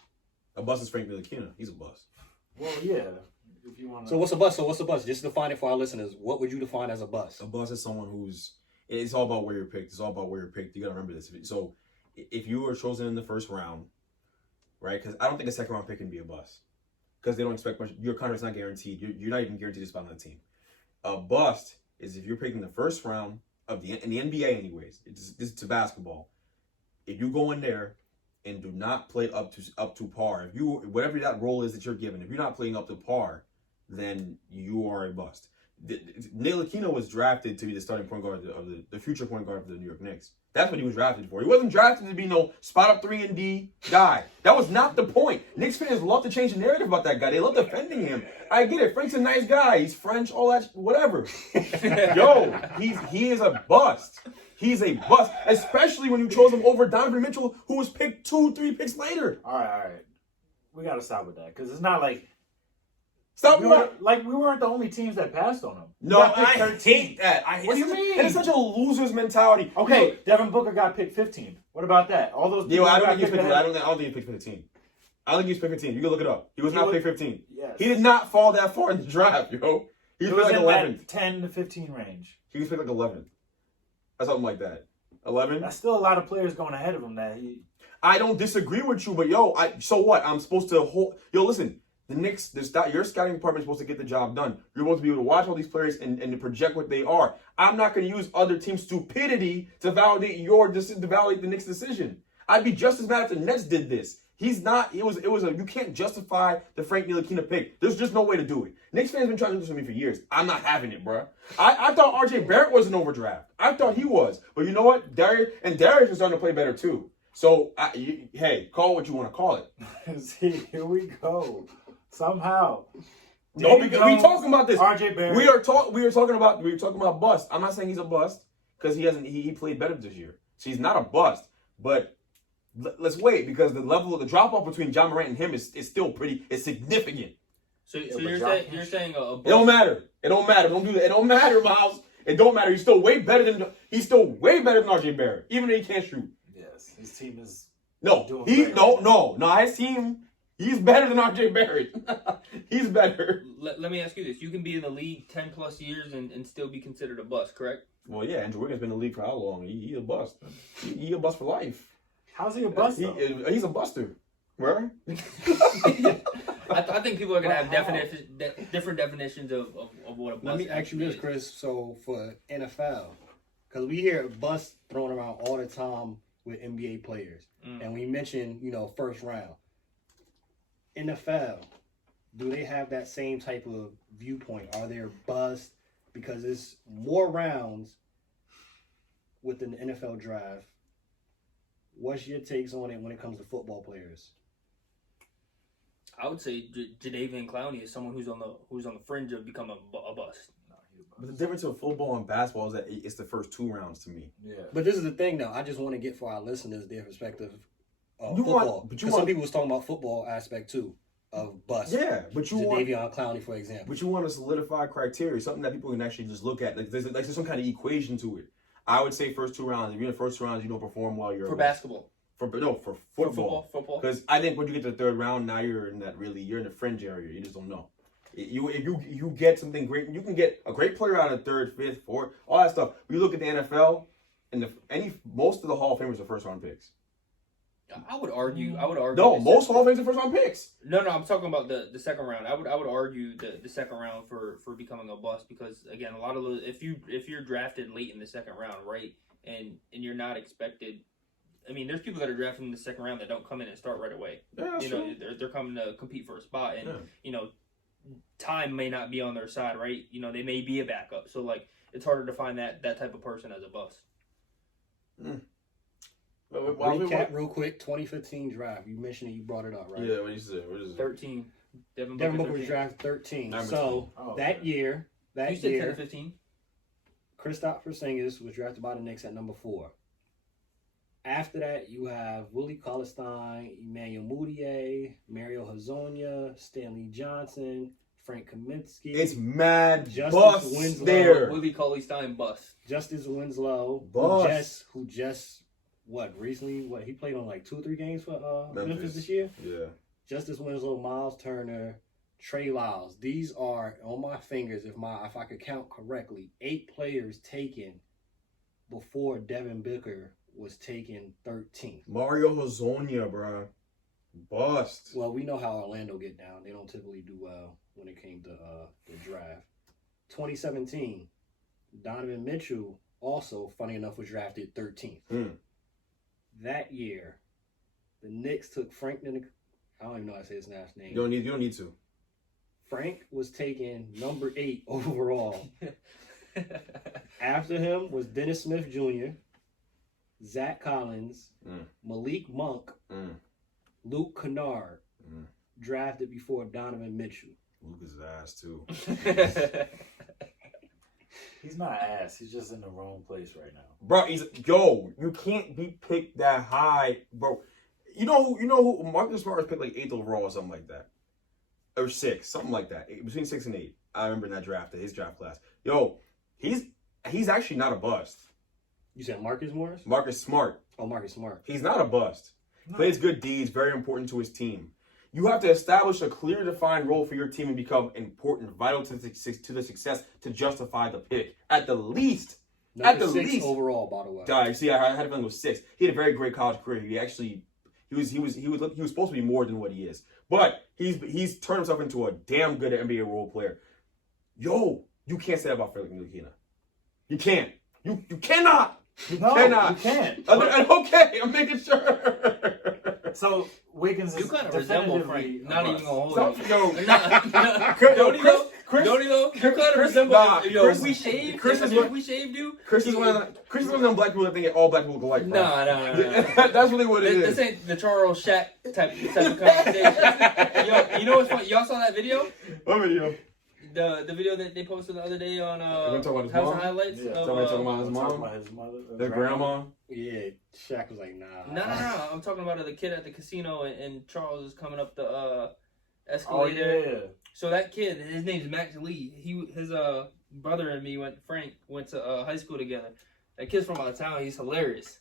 A bust is Frank Ntilikina. He's a bust. Well, yeah. If you want. So what's a bust? Just define it for our listeners. What would you define as a bust? A bust is someone it's all about where you're picked. It's all about where you're picked. You got to remember this. So if you were chosen in the first round, right? Because I don't think a second round pick can be a bust because they don't expect much. Your contract's not guaranteed. You're not even guaranteed to spot on the team. A bust is if you're picked in the first round in the NBA anyways, this to basketball. If you go in there and do not play up to par, if you whatever that role is that you're given, if you're not playing up to par, then you are a bust. Ntilikina was drafted to be the starting point guard of the future point guard for the New York Knicks. That's what he was drafted for. He wasn't drafted to be no spot up 3 and D guy. That was not the point. Knicks fans love to change the narrative about that guy. They love defending him. I get it. Frank's a nice guy. He's French, all that, whatever. Yo, he is a bust. He's a bust, especially when you chose him over Donovan Mitchell, who was picked 2-3 picks later. All right. We got to stop with that because it's not like Stop we weren't the only teams that passed on him. No, I hate that. What do you mean? It is such a loser's mentality. Okay, Devin Booker got picked 15. What about that? All those people I don't think he picked 15. I don't think he was picked 15. You can look it up. He was not picked 15. Yes. He did not fall that far in the draft, yo. He was like 11th. 10 to 15 range. He was picked like 11th. Or something like that. 11? That's still a lot of players going ahead of him. I don't disagree with you, but so what? I'm supposed to hold. Yo, listen. The Knicks, your scouting department is supposed to get the job done. You're supposed to be able to watch all these players and to project what they are. I'm not going to use other teams' stupidity to validate the Knicks' decision. I'd be just as mad if the Nets did this. He's not. You can't justify the Frank Ntilikina pick. There's just no way to do it. Knicks fans been trying to do this with me for years. I'm not having it, bro. I thought R.J. Barrett was an overdraft. I thought he was, but you know what? Darius is starting to play better too. So hey, call it what you want to call it. See, here we go. Somehow. No, because we talking about this. R.J. Barrett. We were talking about bust. I'm not saying he's a bust because he played better this year. So he's not a bust. But let's wait because the level of the drop off between John Morant and him is still it's significant. So you're saying a bust. It don't matter. Don't do that. It don't matter, Miles. It don't matter. He's still way better than R.J. Barrett, even though he can't shoot. Yes, his team is no. His team. He's better than R.J. Barrett. He's better. Let me ask you this. You can be in the league 10 plus years and still be considered a bust, correct? Well, yeah, Andrew Wiggins been in the league for how long? He's a bust. He a bust for life. How's he a bust, He's a buster. Right? I think people are going to have different definitions of what a bust is. Let me ask you this, Chris. So, for NFL, because we hear bust thrown around all the time with NBA players. And we mention, first round. NFL, do they have that same type of viewpoint? Are there busts? Because it's more rounds within the NFL draft. What's your takes on it when it comes to football players? I would say Jadeveon Clowney is someone who's on the fringe of becoming a bust. But the difference of football and basketball is that it's the first 2 rounds to me. Yeah. But this is the thing, though. I just want to get for our listeners their perspective of football. Because some people was talking about football aspect too of bust. Yeah, but you want Jadeveon Clowney, for example. But you want to solidify criteria, something that people can actually just look at. Like there's some kind of equation to it. I would say first 2 rounds. If you're in the first 2 rounds, you don't perform well. You're for basketball. For football. Because I think when you get to the 3rd round, now you're in the fringe area. You just don't know. If you get something great, you can get a great player out of 3rd, 5th, 4th, all that stuff. When you look at the NFL, and most of the Hall of Famers are first round picks. I would argue. No, most Hall of Famers are first round picks. No, I'm talking about the 2nd round. I would argue the 2nd round for becoming a bust because again, a lot of those if you're drafted late in the 2nd round, right, and you're not expected. I mean, there's people that are drafted in the 2nd round that don't come in and start right away. Yeah, they're coming to compete for a spot, and time may not be on their side, right? They may be a backup, so it's harder to find that type of person as a bust. Recap real quick. 2015 draft. You mentioned it. You brought it up, right? Yeah. What you said? 13. Devin Booker was drafted 13. So that year, you said 10 or 15. Kristaps Porzingis was drafted by the Knicks at number 4. After that, you have Willie Cauley-Stein, Emmanuel Mudiay, Mario Hezonja, Stanley Johnson, Frank Kaminsky. It's mad Justice bust Winslow, there. Willie Cauley-Stein bust. Justice Winslow, bust. who just recently he played on 2 or 3 games for Memphis this year. Yeah. Justice Winslow, Miles Turner, Trey Lyles. These are on my fingers, if I could count correctly, 8 players taken before Devin Booker was taken 13th. Mario Hezonja, bro. Bust. Well, we know how Orlando get down. They don't typically do well when it came to the draft. 2017, Donovan Mitchell also, funny enough, was drafted 13th. That year, the Knicks took Frank. I don't even know how to say his last name. You don't need to. Frank was taken number 8 overall. After him was Dennis Smith Jr., Zach Collins, Malik Monk, Luke Kennard, drafted before Donovan Mitchell. Luke is ass too. He's not ass. He's just in the wrong place right now. Bro, you can't be picked that high, bro. You know who Marcus Smart was picked like 8th overall or something like that. Or 6, something like that. Between 6 and 8. I remember in that draft, his draft class. Yo, he's actually not a bust. You said Marcus Morris? Marcus Smart. Oh, Marcus Smart. He's not a bust. No. Plays good deeds, very important to his team. You have to establish a clear, defined role for your team and become important, vital to the success to justify the pick. At the least. Number 6 overall, by the way. See, I had a feeling it was 6. He had a very great college career. He was supposed to be more than what he is. But he's turned himself into a damn good NBA role player. Yo, you can't say that about Frank Ntilikina. You can't. You cannot. You cannot. You can't. Okay, I'm making sure. So Wiggins is You kind of resemble Frank. Not even gonna hold it. Yo, Don't he though? You kind of resemble him. Yo, Chris- if we shaved, Chris is if what- we shaved you. Chris is one of them black people that think all black people look alike. Bro. Nah. That's really what it This is. ain't the Charles Shaq type of conversation. Yo, you know what's funny? Y'all saw that video? What video? The video that they posted the other day on We're talking about his House mom? of Highlights. Yeah, of, Talking about his Talking mom, about his mother, their grandma. Yeah, Shaq was like, nah. No. I'm talking about the kid at the casino, and Charles is coming up the Oh escalator. yeah. So that kid, his name's Max Lee. His brother and me Frank went to high school together. That kid's from out of town. He's hilarious.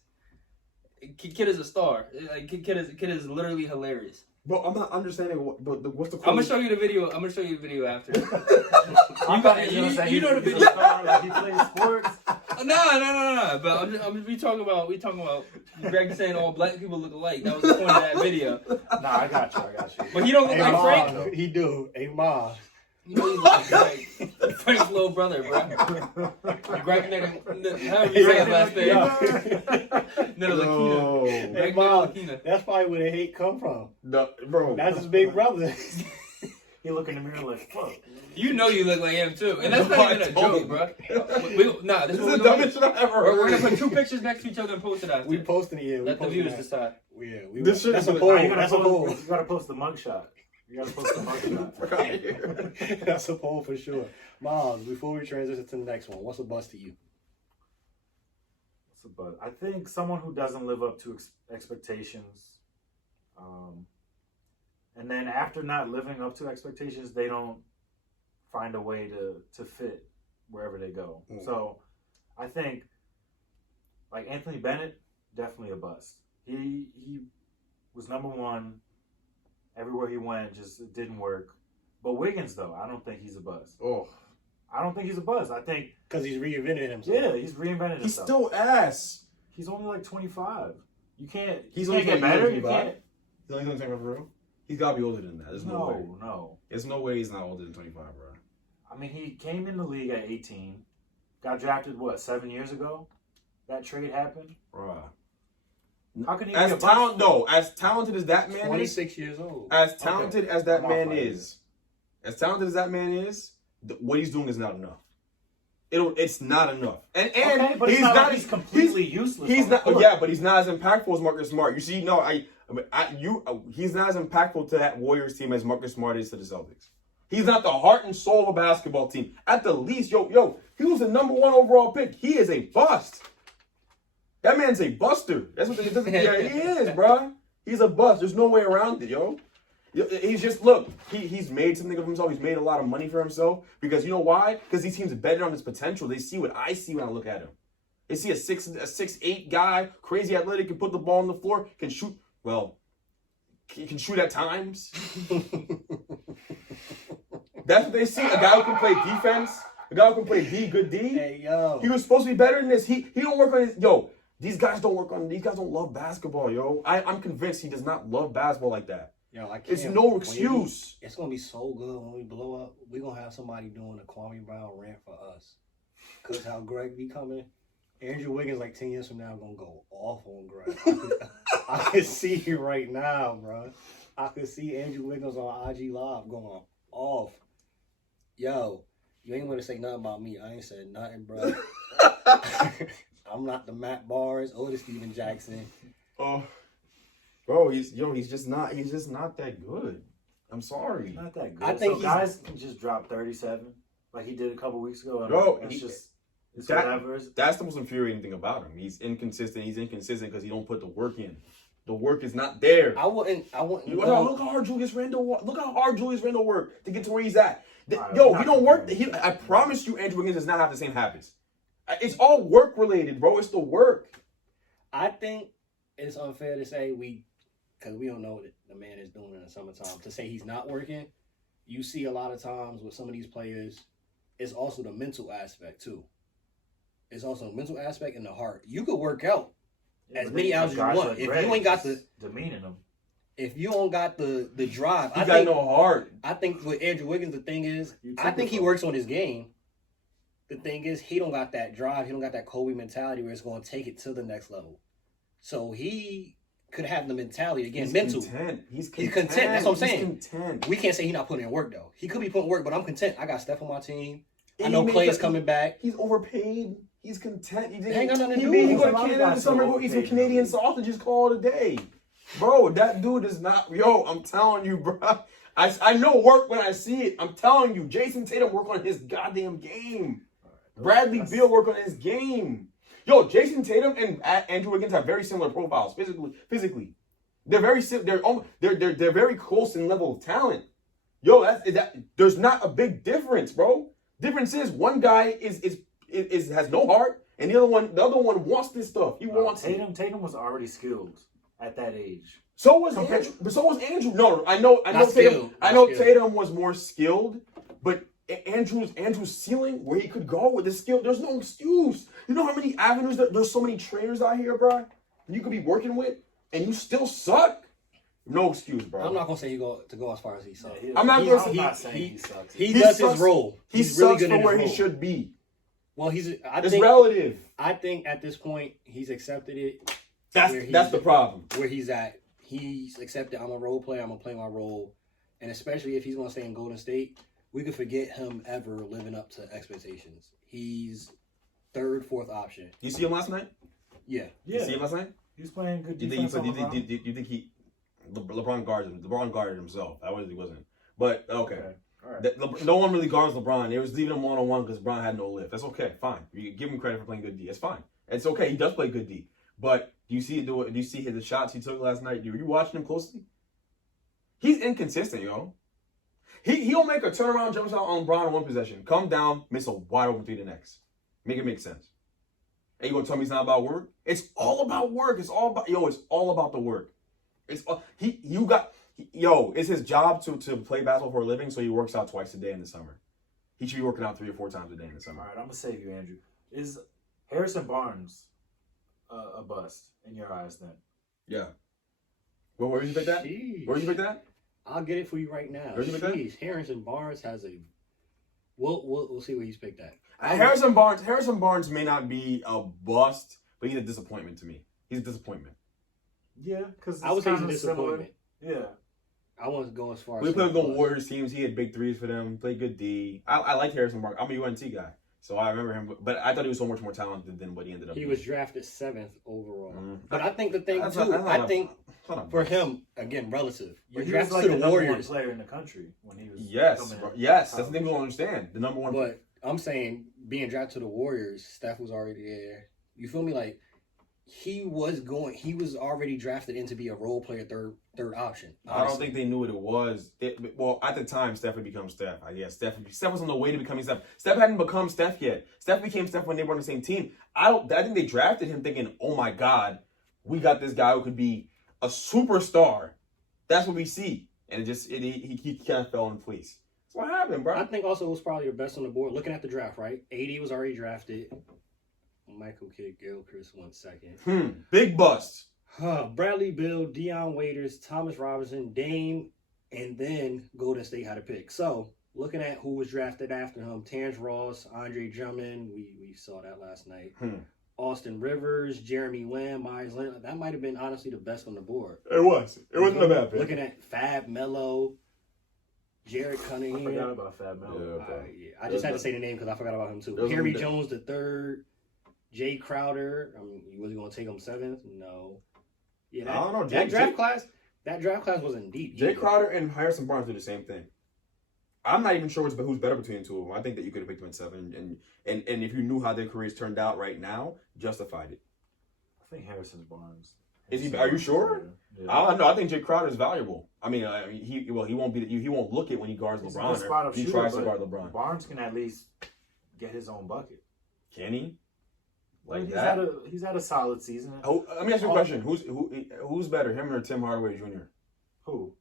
Kid is a star. Like kid is literally hilarious. Bro, I'm not understanding what's the. I'm gonna show you the video. I'm gonna show you the video after. I thought you were gonna say you know the he's a video. star, like he plays sports. No. But we talking about Greg saying all black people look alike. That was the point of that video. Nah, I got you. But he don't look like Frank. Ma, he do. Hey, Ma. You know he looks like Frank's little brother, bro. Greg nigga, however you say his last name. Ntilikina. Hey, Ma. That's probably where the hate come from. No, bro. That's his big brother. He look in the mirror like, fuck. You know you look like him too, and that's not even a joke, bro. This This is the dumbest shit I ever heard. We're gonna put 2 pictures next to each other and post it after. We posting it, yeah. Let the viewers decide. Yeah, This shit that's is a poll. You gotta That's a poll. You gotta post the mugshot. That's a poll for sure. Miles, before we transition to the next one, what's a bust to you? What's a bust? I think someone who doesn't live up to expectations, and then after not living up to expectations, they don't find a way to fit wherever they go. So I think like Anthony Bennett, definitely a bust. He was number 1 everywhere he went, just it didn't work. But Wiggins though, I don't think he's a bust. I don't think he's a bust. I think because he's reinvented himself. Yeah, he's reinvented himself. He's still ass. He's only like 25. You can't. He's you only can't get better. You 25? can't. He's only 25 for real? He's gotta be older than that. There's no way. No. There's no way he's not older than 25, bro. I mean, he came in the league at 18. Got drafted, 7 years ago? That trade happened? Bruh. How can he As be a bust? as talented as that man is, 26 years old. as talented as that I'm man not is, what he's doing is not enough. It's not enough. And Okay, but he's it's not not like he's completely useless. He's on the not. court. Yeah, but he's not as impactful as Marcus Smart. You see, no, he's not as impactful to that Warriors team as Marcus Smart is to the Celtics. He's not the heart and soul of a basketball team. At the least, he was the number 1 overall pick. He is a bust. That man's a buster. That's what he is, bro. He's a bust. There's no way around it, yo. He's just, look, he's made something of himself. He's made a lot of money for himself. Because you know why? Because these teams are betting on his potential. They see what I see when I look at him. They see a 6'8" guy, crazy athletic, can put the ball on the floor, can shoot. Well, he can shoot at times. That's what they see. A guy who can play defense. A guy who can play good D. Hey, yo. He was supposed to be better than this. He don't work on his. These guys don't love basketball, yo. I'm convinced he does not love basketball like that. Yo, I can't It's no wait. excuse. It's gonna be so good when we blow up. We're gonna have somebody doing a Kwame Brown rant for us. Cause how Greg be coming. Andrew Wiggins, like 10 years from now, gonna go off on Greg. I can see it right now, bro. I could see Andrew Wiggins on IG Live going off. Yo, you ain't gonna say nothing about me. I ain't said nothing, bro. I'm not the Matt Barnes or the Steven Jackson. Oh, bro, he's just not that good. I'm sorry. Not that good. I think so guys can just drop 37 like he did a couple weeks ago. Bro, It's whatever. That's the most infuriating thing about him. He's inconsistent. He's inconsistent because he don't put the work in. The work is not there. I wouldn't. Look how hard Julius Randle worked to get to where he's at. Right, Yo, he don't work. I promise you, Andrew Wiggins does not have the same habits. It's all work related, bro. It's the work. I think it's unfair to say because we don't know what the man is doing in the summertime. To say he's not working, you see a lot of times with some of these players, it's also the mental aspect too. It's also a mental aspect and the heart. You could work out as many hours as you want. If you ain't got the demeaning them. If you don't got the drive, I got no heart. I think with Andrew Wiggins, the thing is, I think he works on his game. The thing is, he don't got that drive. He don't got that Kobe mentality where it's going to take it to the next level. So he could have the mentality again, He's mental. Content. He's content. That's what I'm saying. He's content. We can't say he's not putting in work though. He could be putting work, but I'm content. I got Steph on my team. I know Clay's coming back. He's overpaid. He's content. He ain't got nothing to do. He go to Canada in the summer, go eat some Canadian sausages, call it a day. Bro, that dude is not. Yo, I'm telling you, bro. I know work when I see it. I'm telling you, Jason Tatum work on his goddamn game. Bradley Beal work on his game. Yo, Jason Tatum and Andrew Wiggins have very similar profiles physically. They're very they're very close in level of talent. Yo, that there's not a big difference, bro. Difference is one guy has no heart, and the other one wants this stuff. He wants it. Tatum was already skilled at that age. So was Andrew. No, I know Tatum was more skilled, but Andrew's ceiling where he could go with his skill, there's no excuse. You know how many avenues there's so many trainers out here, bro, that you could be working with, and you still suck. No excuse, bro. I'm not gonna say he go as far as he sucks. I'm not saying he sucks. He does his role. He's really sucks good for in where his he should be. Well, it's relative. I think at this point he's accepted it. That's the problem. Where he's at, he's accepted. I'm a role player. I'm gonna play my role, and especially if he's gonna stay in Golden State, we could forget him ever living up to expectations. He's third, fourth option. You see him last night? Yeah. You see him last night? He's playing good defense. You think he LeBron guarded him? LeBron guarded himself. I wasn't. He wasn't. But okay. All right. No one really guards LeBron. They was leaving him one-on-one because LeBron had no lift. That's okay. Fine. You give him credit for playing good D. It's fine. It's okay. He does play good D. But do you see the shots he took last night? Were you watching him closely? He's inconsistent, yo. He'll make a turnaround jump shot on LeBron in one possession. Come down, miss a wide open three the next. Make it make sense. And you gonna tell me it's not about work? It's all about work. It's all about the work. It's his job to play basketball for a living, so he works out twice a day in the summer. He should be working out 3 or 4 times a day in the summer. All right, I'm gonna save you, Andrew. Is Harrison Barnes a bust in your eyes then? Yeah. Well, where did you pick that? Where did you pick that? I'll get it for you right now. Harrison Barnes has a. We'll see where he's picked at. Harrison Barnes may not be a bust, but he's a disappointment to me. He's a disappointment. Yeah, because I would say he's a disappointment. Yeah. I want to go as far as. We played with the Warriors teams. He had big threes for them. Played good D. I like Harrison Barnes. I'm a UNT guy, so I remember him. But I thought he was so much more talented than what he ended up. He was drafted 7th overall. But I think the thing too, for him again, relative. You're drafted like to the Warriors. Player in the country when he was. Yes. That's the thing we don't understand. The number one. But I'm saying being drafted to the Warriors, Steph was already there. You feel me? Like he was already drafted in to be a role player, third option. Honestly. I don't think they knew what it was. At the time, Steph had become Steph. I guess Steph was on the way to becoming Steph. Steph hadn't become Steph yet. Steph became Steph when they were on the same team. I think they drafted him thinking, oh my God, we got this guy who could be a superstar. That's what we see. And he kind of fell in place. That's what happened, bro. I think also it was probably the best on the board. Looking at the draft, right? AD was already drafted. Michael Kidd Gilchrist, 1 second. Big bust. Bradley Beal, Deion Waiters, Thomas Robinson, Dame, and then Golden State had a pick. So, looking at who was drafted after him, Terrence Ross, Andre Drummond, we saw that last night. Austin Rivers, Jeremy Lamb, Myers Leonard. That might have been honestly the best on the board. It was. It wasn't a bad pick. Looking at Fab Mello, Jared I Cunningham. forgot about Fab Melo. Yeah, bro. I just had to say the name because I forgot about him too. Those are Harry the- Jones the third, Jay Crowder. I mean, was he going to take him seventh? No. Yeah, I don't know. That draft class wasn't deep. Jay either. Crowder and Harrison Barnes do the same thing. I'm not even sure who's better between the two of them. I think that you could have picked them at 7, and if you knew how their careers turned out right now, justified it. I think Harrison Barnes. Is he? Are you sure? Yeah. I don't know. I think Jay Crowder is valuable. I mean, he won't be. He won't look it when he guards He's a LeBron. good spot-up Or he shooter, tries to but guard LeBron. Barnes can at least get his own bucket. Can he? Like he's that? He's had a solid season. Let me ask you a question. Who's better, him or Tim Hardaway Jr.? Who?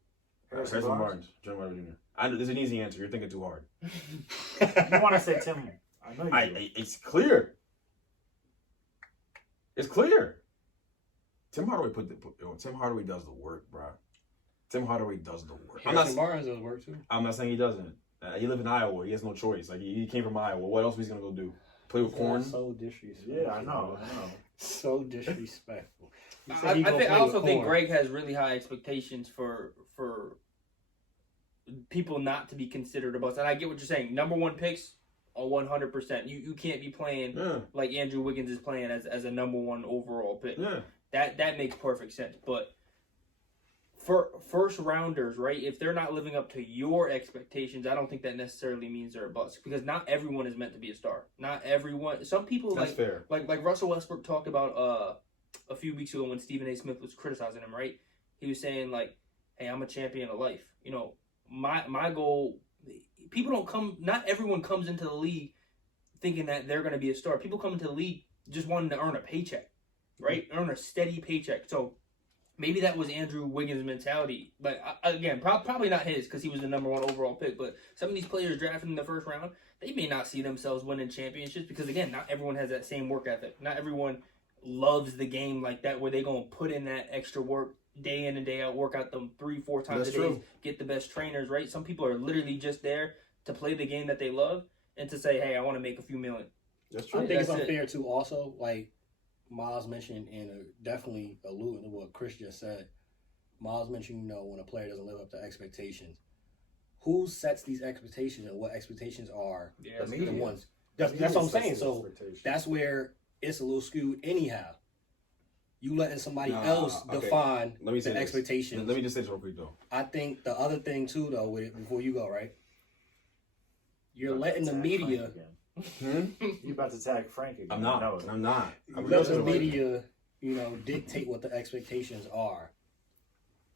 Harrison Barnes. Jim Hardaway Jr. I know there's an easy answer. You're thinking too hard. You want to say Tim? I know you do. It's clear. It's clear. Tim Hardaway Tim Hardaway does the work, bro. Tim Hardaway does the work. Harrison Barnes does work too. I'm not saying he doesn't. He lives in Iowa. He has no choice. Like he came from Iowa. What else was he gonna go do? Play with corn? So disrespectful. Yeah, I know. So disrespectful. I also think Greg has really high expectations for people not to be considered a bust. And I get what you're saying. Number one picks are 100%. You can't be playing like Andrew Wiggins is playing as a number one overall pick. Yeah. That makes perfect sense. But for first rounders, right? If they're not living up to your expectations, I don't think that necessarily means they're a bust. Because not everyone is meant to be a star. Not everyone. Some people That's fair. Like Russell Westbrook talked about a few weeks ago when Stephen A. Smith was criticizing him, right? He was saying like, "Hey, I'm a champion of life." You know, my goal. People don't come. Not everyone comes into the league thinking that they're going to be a star. People come into the league just wanting to earn a paycheck, right? Earn a steady paycheck. So maybe that was Andrew Wiggins' mentality. But again, probably not his because he was the number one overall pick. But some of these players drafted in the first round, they may not see themselves winning championships because, again, not everyone has that same work ethic. Not everyone loves the game like that where they're going to put in that extra work day in and day out, work out them 3-4 times a day, get the best trainers, right? Some people are literally just there to play the game that they love and to say, hey, I want to make a few million. That's true. I think it's unfair too also, like Miles mentioned and definitely alluding to what Chris just said. Miles mentioned, when a player doesn't live up to expectations. Who sets these expectations and what expectations are The the ones? That's what I'm saying. So that's where it's a little skewed anyhow. You letting somebody else define the expectations. Let me just say this real quick, though. I think the other thing, too, though, with it, before you go, right? You're letting the media... You about to tag Frank again. I'm not. You let the media, dictate what the expectations are.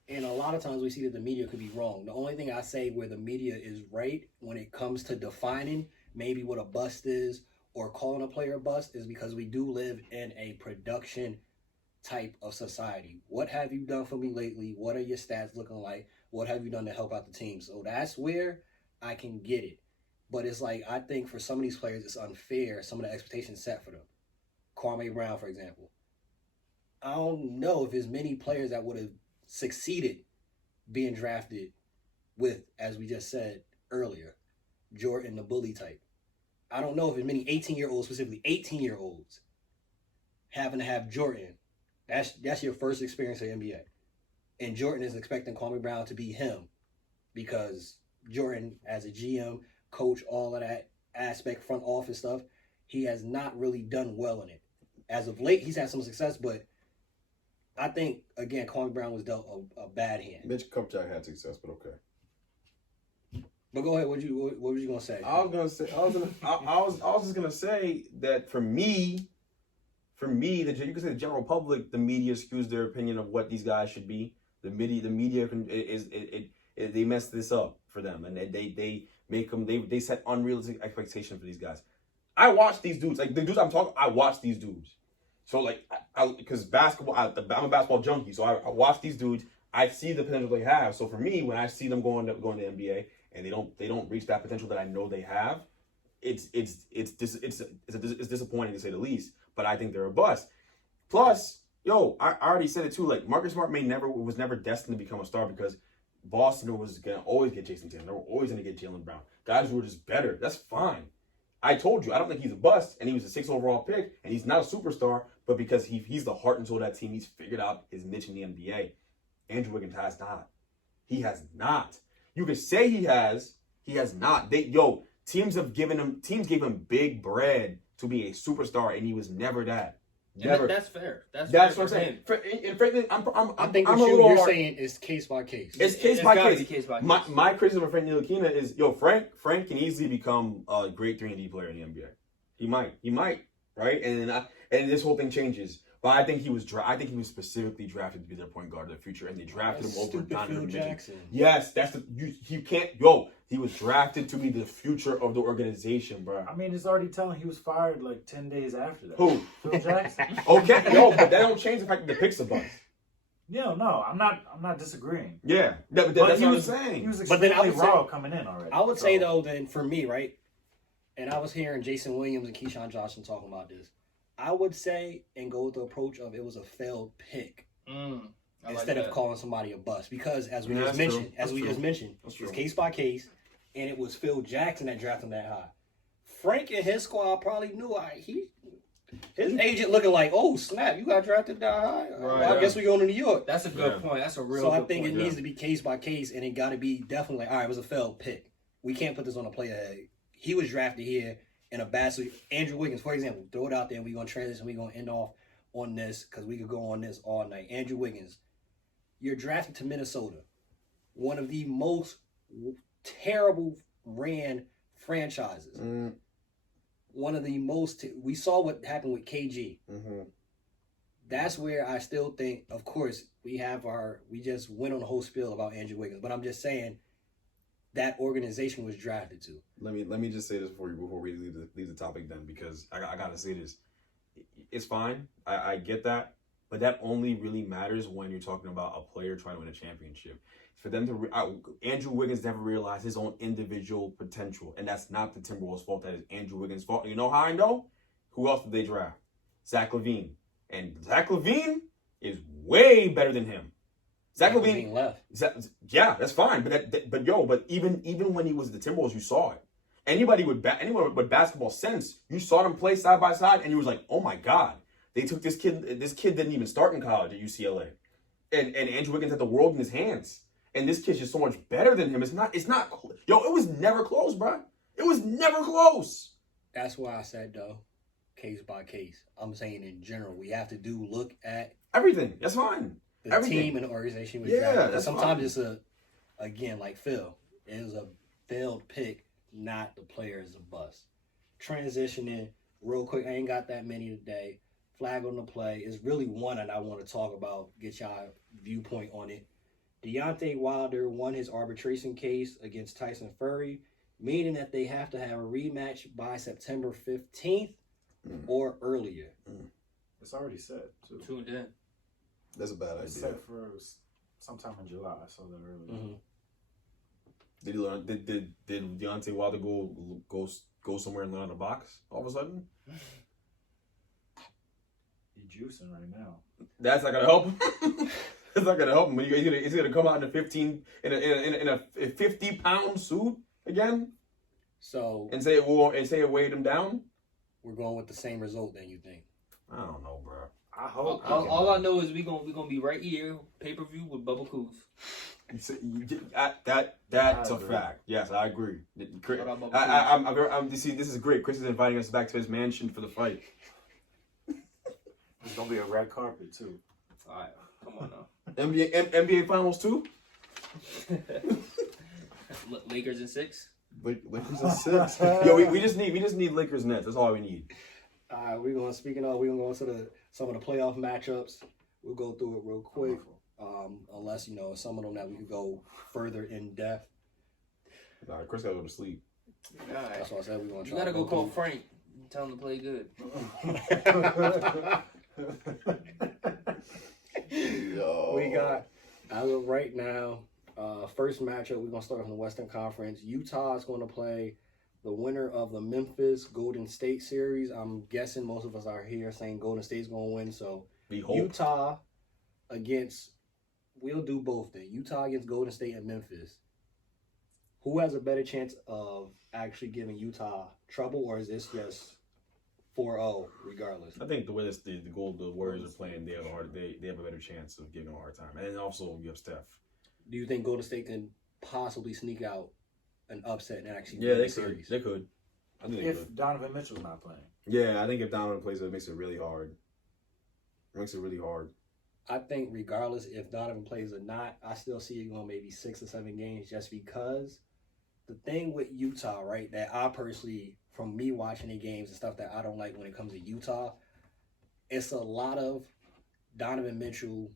And a lot of times we see that the media could be wrong. The only thing I say where the media is right when it comes to defining maybe what a bust is or calling a player a bust is because we do live in a production type of society. What have you done for me lately? What are your stats looking like? What have you done to help out the team? So that's where I can get it. But it's like, I think for some of these players, it's unfair, some of the expectations set for them. Kwame Brown, for example. I don't know if there's many players that would have succeeded being drafted with, as we just said earlier, Jordan, the bully type. I don't know if there's many 18-year-olds, specifically 18-year-olds, having to have Jordan. That's your first experience at NBA. And Jordan is expecting Kwame Brown to be him because Jordan, as a GM, coach, all of that aspect, front office stuff, he has not really done well in it. As of late, he's had some success, but I think, again, Kwame Brown was dealt a bad hand. Mitch Kupchak had success, but okay. But go ahead. What was you gonna say? I was just gonna say that for me, you can say the general public, the media skews their opinion of what these guys should be. The media they mess this up for them, and they make them they set unrealistic expectations for these guys. I watch these dudes, like the dudes I'm talking. I watch these dudes. So like, because basketball, I'm a basketball junkie. So I watch these dudes. I see the potential they have. So for me, when I see them going to NBA and they don't reach that potential that I know they have, it's disappointing to say the least. But I think they're a bust. Plus, I already said it too. Like Marcus Smart was never destined to become a star because Boston was gonna always get Jason Tatum. They were always gonna get Jaylen Brown. Guys who were just better. That's fine. I told you, I don't think he's a bust, and he was a 6th overall pick, and he's not a superstar, but because he's the heart and soul of that team, he's figured out his niche in the NBA. Andrew Wiggins has not. He has not. You could say he has not. Teams gave him big bread to be a superstar, and he was never that. Never. That's fair. That's what I'm saying. And frankly, I think what you're saying is case by case. It's case by case. Case by case. My criticism of Frank Ntilikina is, Frank can easily become a great 3-and-D player in the NBA. He might, right? And this whole thing changes. But I think he was specifically drafted to be their point guard of the future, and they drafted him over Donovan Mitchell. Yes, you can't. He was drafted to be the future of the organization, bro. I mean, it's already telling he was fired like 10 days after that. Who? Phil Jackson. Okay, but that don't change the fact that the picks a bust. Yeah, no, I'm not disagreeing. Yeah, that's what I'm saying. He was extremely raw coming in already. I would say though, then for me, right, and I was hearing Jason Williams and Keyshawn Johnson talking about this. I would say and go with the approach of it was a failed pick instead of calling somebody a bust, because as we just mentioned, it's case by case, and it was Phil Jackson that drafted him that high. Frank and his squad probably knew his agent looking like, oh snap, you got drafted that high. Right, I guess we going to New York. That's a good point. That's a real. So good I think point. It needs to be case by case, and it got to be definitely like, all right, it was a failed pick. We can't put this on a player. He was drafted here. In a bad suit. Andrew Wiggins, for example, throw it out there and we're going to transition. We're going to end off on this because we could go on this all night. Andrew Wiggins, you're drafted to Minnesota, one of the most terrible ran franchises. One of the most, we saw what happened with KG. That's where I still think, of course, we just went on a whole spiel about Andrew Wiggins, but I'm just saying, that organization was drafted to. Let me just say this before we leave the topic then, because I gotta say this. It's fine. I get that, but that only really matters when you're talking about a player trying to win a championship. For them to Andrew Wiggins never realized his own individual potential, and that's not the Timberwolves' fault. That is Andrew Wiggins' fault. And you know how I know? Who else did they draft? Zach LaVine, and Zach LaVine is way better than him. Zach LaVine left. Yeah, that's fine. But even when he was the Timberwolves, you saw it. Anyone with basketball sense, you saw them play side by side, and you was like, oh my God, they took this kid. This kid didn't even start in college at UCLA, and Andrew Wiggins had the world in his hands, and this kid's just so much better than him. It's not. It was never close, bro. It was never close. That's why I said though, case by case. I'm saying in general, we have to look at everything. That's fine. The team and the organization. That's sometimes fine. Again, like Phil, it was a failed pick, not the player is a bust. Transitioning real quick, I ain't got that many today. Flag on the play is really one that I want to talk about, get y'all viewpoint on it. Deontay Wilder won his arbitration case against Tyson Fury, meaning that they have to have a rematch by September 15th or earlier. It's already set, too. Tuned in. That's a bad idea. It's set for sometime in July. I saw that earlier. Did Deontay Wilder go somewhere and learn on the box all of a sudden? He's juicing right now. That's not gonna help him. That's not gonna help him. He's gonna come out in a 50-pound suit again. So and say it weighed him down. We're going with the same result then, you think? I don't know, bro. I hope. All I know is we gonna be right here, pay-per-view with Bubba Coos. That's a fact. Yes, I agree. This is great. Chris is inviting us back to his mansion for the fight. There's gonna be a red carpet too. All right, come on now. NBA Finals too. Lakers in 6. Lakers in 6. Yo, we just need Lakers Nets. That's all we need. All right, we're gonna go into some of the playoff matchups. We'll go through it real quick. Unless some of them that we could go further in depth. Nah, Chris gotta go to sleep. All right. That's why I said we're gonna try. You gotta go call Frank and tell him to play good. We got, as of right now, first matchup. We're gonna start from the Western Conference. Utah is gonna play the winner of the Memphis Golden State series. I'm guessing most of us are here saying Golden State's gonna win. So Utah against. We'll do both then. Utah against Golden State and Memphis. Who has a better chance of actually giving Utah trouble, or is this just 4-0 regardless? I think the way the Warriors are playing, they have a better chance of giving them a hard time. And also you have Steph. Do you think Golden State can possibly sneak out an upset and actually Yeah, win they the could. series? They could. I think they If could. Donovan Mitchell's not playing. Yeah, I think if Donovan plays, it makes it really hard. It makes it really hard. I think regardless if Donovan plays or not, I still see it going maybe 6 or 7 games just because the thing with Utah, right, that I personally, from me watching the games and stuff that I don't like when it comes to Utah, it's a lot of Donovan Mitchell,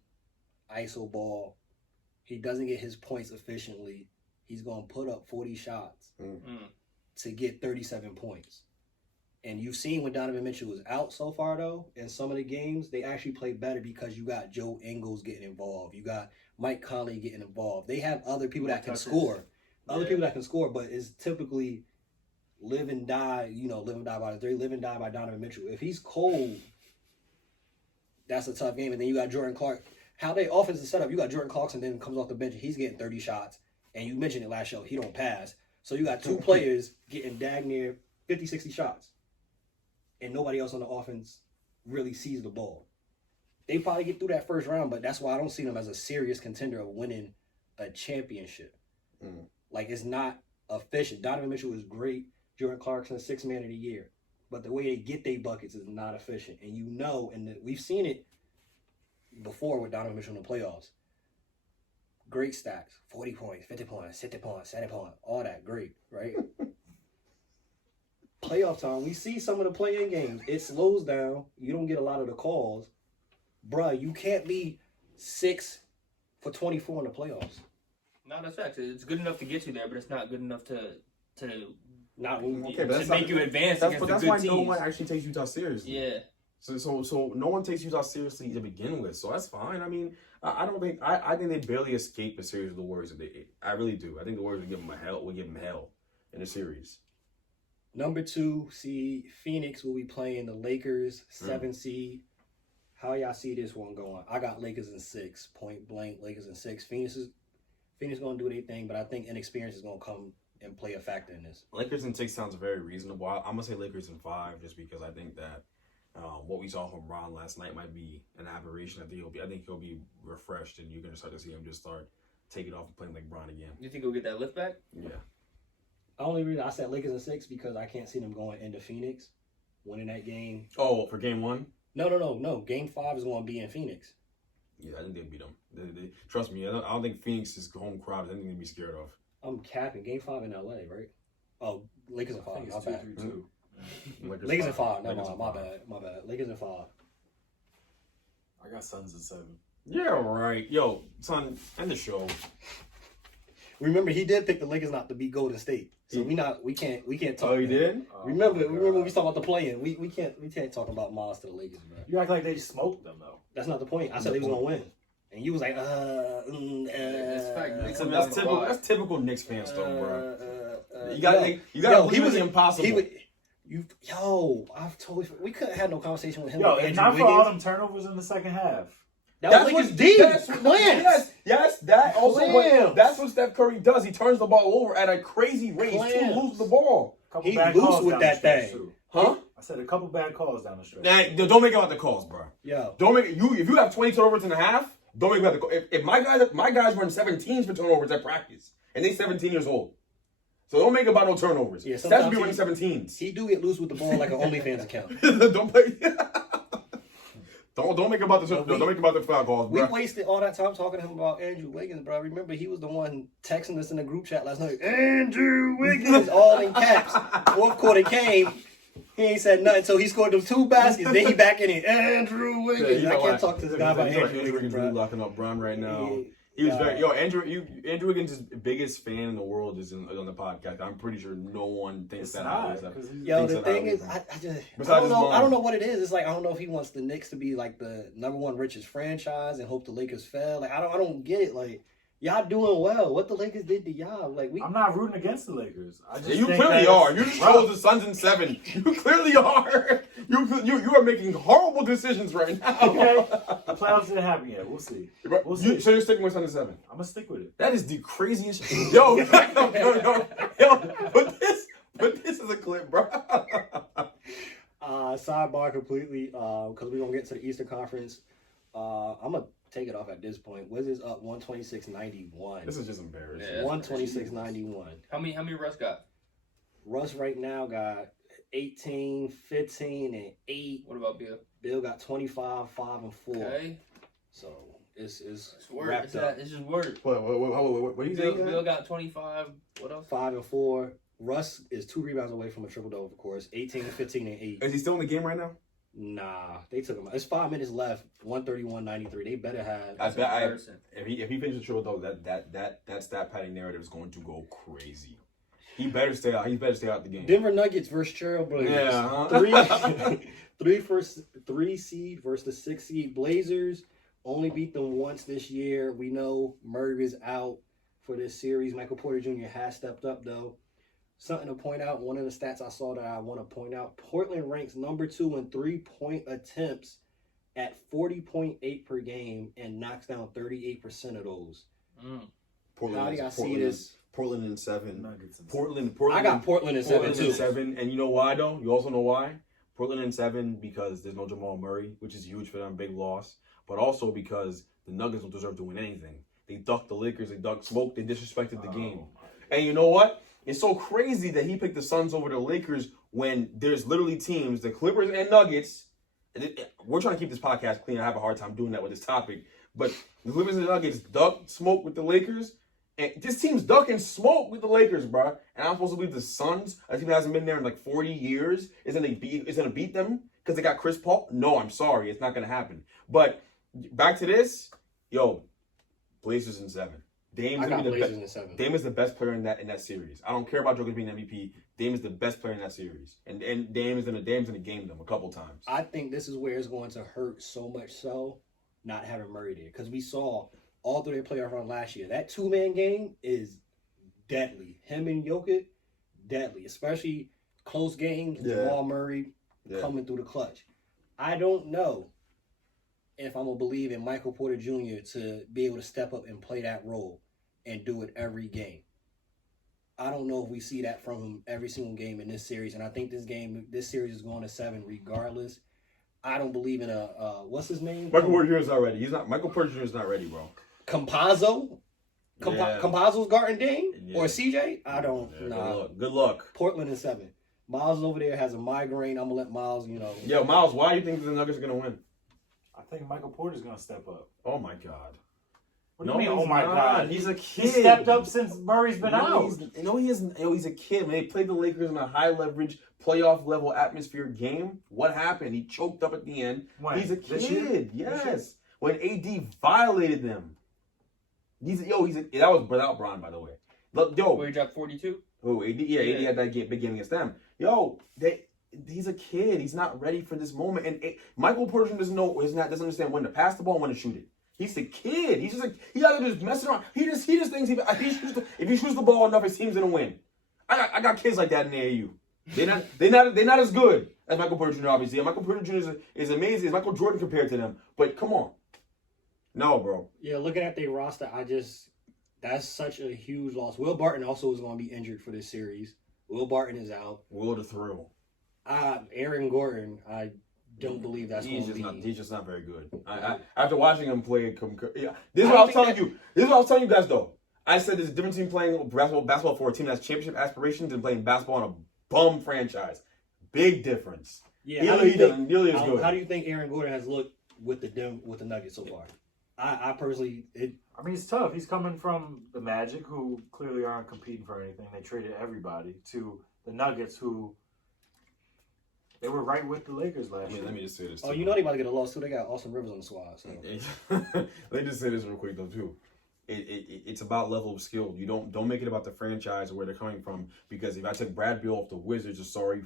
ISO ball. He doesn't get his points efficiently. He's going to put up 40 shots to get 37 points. And you've seen when Donovan Mitchell was out so far, though, in some of the games, they actually play better because you got Joe Ingles getting involved. You got Mike Conley getting involved. They have other people that can score. People that can score, but it's typically live and die, live and die by the three, live and die by Donovan Mitchell. If he's cold, that's a tough game. And then you got Jordan Clark. How they offense is set up, you got Jordan Clarkson then comes off the bench, he's getting 30 shots. And you mentioned it last show, he don't pass. So you got 2 players getting dag near 50, 60 shots. And nobody else on the offense really sees the ball. They probably get through that first round, but that's why I don't see them as a serious contender of winning a championship. Like, it's not efficient. Donovan Mitchell is great. Jordan Clarkson, 6th man of the year. But the way they get their buckets is not efficient. And we've seen it before with Donovan Mitchell in the playoffs. Great stacks. 40 points, 50 points, 60 points, 70 points. All that great, right? Playoff time, we see some of the play-in games. It slows down. You don't get a lot of the calls. Bruh, you can't be 6 for 24 in the playoffs. No, that's facts. It's good enough to get you there, but it's not good enough to Not Okay, but make you advance against the that's good why teams. no one actually takes Utah seriously. Yeah. So no one takes Utah seriously to begin with. So that's fine. I mean, I think they barely escape a series of the Warriors. I really do. I think the Warriors will give them hell in the series. Number 2 seed, Phoenix will be playing the Lakers, 7 seed. How y'all see this one going? I got Lakers in 6, point blank. Lakers in 6. Phoenix going to do their thing, but I think inexperience is going to come and play a factor in this. Lakers in 6 sounds very reasonable. I'm gonna say Lakers in 5, just because I think that what we saw from Bron last night might be an aberration. I think he'll be refreshed, and you're gonna start to see him just start taking off and playing like Bron again. You think he'll get that lift back? Yeah. The only reason I said Lakers in 6 because I can't see them going into Phoenix, winning that game. Oh, for game 1? No. Game 5 is going to be in Phoenix. Yeah, I think they'll beat them. They trust me. I don't think Phoenix's home crowd is anything to be scared of. I'm capping. Game 5 in LA, right? Oh, Lakers in 5. I think My it's bad. 2-3-2. Lakers in 5. No, Lakers in my 5. bad. Lakers in 5. I got Suns in 7. Yeah, right. Yo, son, end the show. Remember, he did pick the Lakers not to beat Golden State. So we can't talk. Oh, you did? Remember when we talked about the play-in, we can't talk about Miles to the Lakers, bro. You act like they smoked them, though. That's not the point. I said they was gonna win, and you was like, That's typical Knicks fan stuff, bro. You yo, he was impossible. I've totally. We couldn't have no conversation with him. Yo, with and Andrew not for all Wiggins. them turnovers in the second half. That was Lakers deep. Yes, that also. Clamps. That's what Steph Curry does. He turns the ball over at a crazy rate to Clamps. lose the ball. Couple He bad loose calls with down that the stretch, thing. too. Huh? I said a couple bad calls down the stretch. Nah, don't make it about the calls, bro. Yo, Don't make it. If you have 20 turnovers in a half, don't make it about the call. If my guys run 17s for turnovers at practice, and they 17 years old, so don't make it about no turnovers. Yeah, Steph should be sometimes running 17s. he do get loose with the ball like an OnlyFans account. Don't play. Don't make it about the don't make it about the foul calls, We bro. wasted all that time talking to him about Andrew Wiggins, bro. Remember, he was the one texting us in the group chat last night. Andrew Wiggins, all in caps. Fourth quarter came. He ain't said nothing, so he scored those 2 baskets. Then he back in it. Andrew Wiggins. I can't talk to this guy about Andrew Wiggins, really bro. locking up Bron right now. He was very Andrew Wiggins' biggest fan in the world is on the podcast. I'm pretty sure no one thinks It's that. not. Yo, the thing is, I don't know what it is. It's like I don't know if he wants the Knicks to be like the #1 richest franchise and hope the Lakers fail. Like I don't get it. Like Y'all doing well. What the Lakers did to y'all? Like I'm not rooting against the Lakers. I just Yeah, you think clearly that are. You it's just rough. chose the Suns in 7. You clearly are. You are making horrible decisions right now. Okay, the playoffs didn't happen yet. We'll see. We'll see. So you're sticking with Suns in 7? I'm gonna stick with it. That is the craziest shit. Yo, put this as a clip, bro. Sidebar completely, because we're gonna get to the Eastern Conference. I'm gonna take it off at this point. Wizards up 126-91. This is just embarrassing. Yeah. 126-91. How many Russ got? Russ right now got 18, 15, and 8. What about Bill? Bill got 25, 5, and 4. Okay. So it's It's word. wrapped up. It's just word. What are you saying? Bill got 25. What else? 5 and 4. Russ is 2 rebounds away from a triple double, of course. 18, 15, and 8. Is he still in the game right now? Nah, they took him out. It's 5 minutes left. 131-93. They better have. I bet Embarrassing. if he finishes triple double, that stat padding narrative is going to go crazy. He better stay out. He better stay out the game. Denver Nuggets versus Trailblazers. Yeah. Three seed versus the 6 seed Blazers. Only beat them once this year. We know Murray is out for this series. Michael Porter Jr. has stepped up though. Something to point out. One of the stats I saw that I want to point out. Portland ranks number 2 in 3-point attempts at 40.8 per game and knocks down 38% of those. How do y'all see this? Portland in 7. Nuggets and Portland. I got Portland in 7 Portland in too. 7, and you know why though? You also know why? Portland in 7 because there's no Jamal Murray, which is huge for them, big loss. But also because the Nuggets don't deserve to win anything. They ducked the Lakers, they ducked smoke, they disrespected the game. And you know what? It's so crazy that he picked the Suns over the Lakers when there's literally teams, the Clippers and Nuggets. We're trying to keep this podcast clean. I have a hard time doing that with this topic. But the Clippers and Nuggets ducked smoke with the Lakers. And this team's ducking smoke with the Lakers, bro. And I'm supposed to believe the Suns, a team that hasn't been there in like 40 years, is going to beat them because they got Chris Paul? No, I'm sorry. It's not going to happen. But back to this. Yo, Blazers in 7. Dame's I gonna got be the Blazers best. in 7. Dame is the best player in that series. I don't care about Jokic being MVP. Dame is the best player in that series, and Dame's gonna game them a couple times. I think this is where it's going to hurt so much so not having Murray there because we saw all through their playoff run last year. That 2-man game is deadly. Him and Jokic, deadly, especially close games. Yeah. Jamal Murray Yeah. coming through the clutch. I don't know if I'm gonna believe in Michael Porter Jr. to be able to step up and play that role and do it every game. I don't know if we see that from him every single game in this series, and I think this series is going to 7 regardless. I don't believe in what's his name? Michael Porter Jr. is not ready. Michael Porter Jr. is not ready, bro. Campazzo? Yeah. Campazzo's guarding Dame? Yeah. or CJ? I don't Yeah, know. Good luck. Portland in 7. Miles over there has a migraine. I'm gonna let Miles, Yo, Miles, why do you think the Nuggets are gonna win? I think Michael Porter's gonna step up. Oh my God. What do you mean? Oh my not. God! He's a kid. He stepped up since Murray's been out. He's a kid, man. He played the Lakers in a high leverage playoff level atmosphere game. What happened? He choked up at the end. When? He's a This year? kid. Yes. When AD violated them. That was without Bron, by the way. Look, Where he dropped 42? Oh, AD, AD had that big game against them. He's a kid. He's not ready for this moment. And Michael Porter doesn't understand when to pass the ball and when to shoot it. He's a kid. He's just like he doesn't just mess around. He just thinks if he shoots the ball enough, his team's gonna win. I got kids like that in the AAU. They're not as good as Michael Porter Jr. Obviously, and Michael Porter Jr. is amazing. It's Michael Jordan compared to them. But come on, no, bro. Yeah, looking at their roster, that's such a huge loss. Will Barton also is going to be injured for this series. Will Barton is out. Will the thrill. Aaron Gordon, I don't believe that's going to be. He's just not very good. After watching him play, this is what I was telling you. This is what I was telling you guys though. I said there's a difference between playing basketball for a team that has championship aspirations and playing basketball on a bum franchise. Big difference. Yeah, Nearly is good. How do you think Aaron Gordon has looked with the Nuggets so far? I personally, I mean, it's tough. He's coming from the Magic, who clearly aren't competing for anything. They traded everybody, to the Nuggets, who they were right with the Lakers last year. Let me just say this. they about to get a loss too. They got Austin Rivers on the squad. So. Let me just say this real quick though too. It's about level of skill. You don't make it about the franchise or where they're coming from. Because if I took Brad Beal off the Wizards, a sorry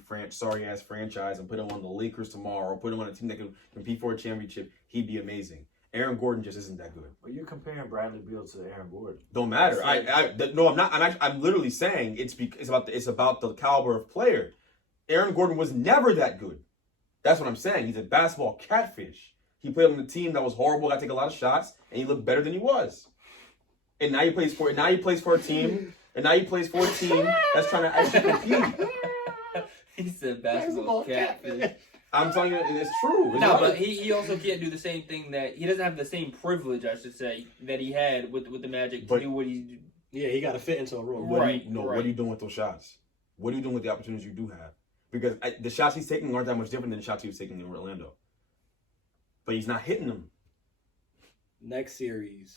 ass franchise, and put him on the Lakers tomorrow, or put him on a team that can compete for a championship, he'd be amazing. Aaron Gordon just isn't that good. But you're comparing Bradley Beal to Aaron Gordon. Don't matter. No, I'm not. I'm literally saying it's about the caliber of player. Aaron Gordon was never that good. That's what I'm saying. He's a basketball catfish. He played on the team that was horrible, got to take a lot of shots, and he looked better than he was. And now he plays for a team. And now he plays for a team that's trying to actually compete. He said basketball catfish. I'm telling you, it's true. No, but he also can't do the same thing that he doesn't have the same privilege, I should say, that he had with the Magic to do what he. Yeah, he got to fit into a role. What are you doing with those shots? What are you doing with the opportunities you do have? Because the shots he's taking aren't that much different than the shots he was taking in Orlando. But he's not hitting them. Next series.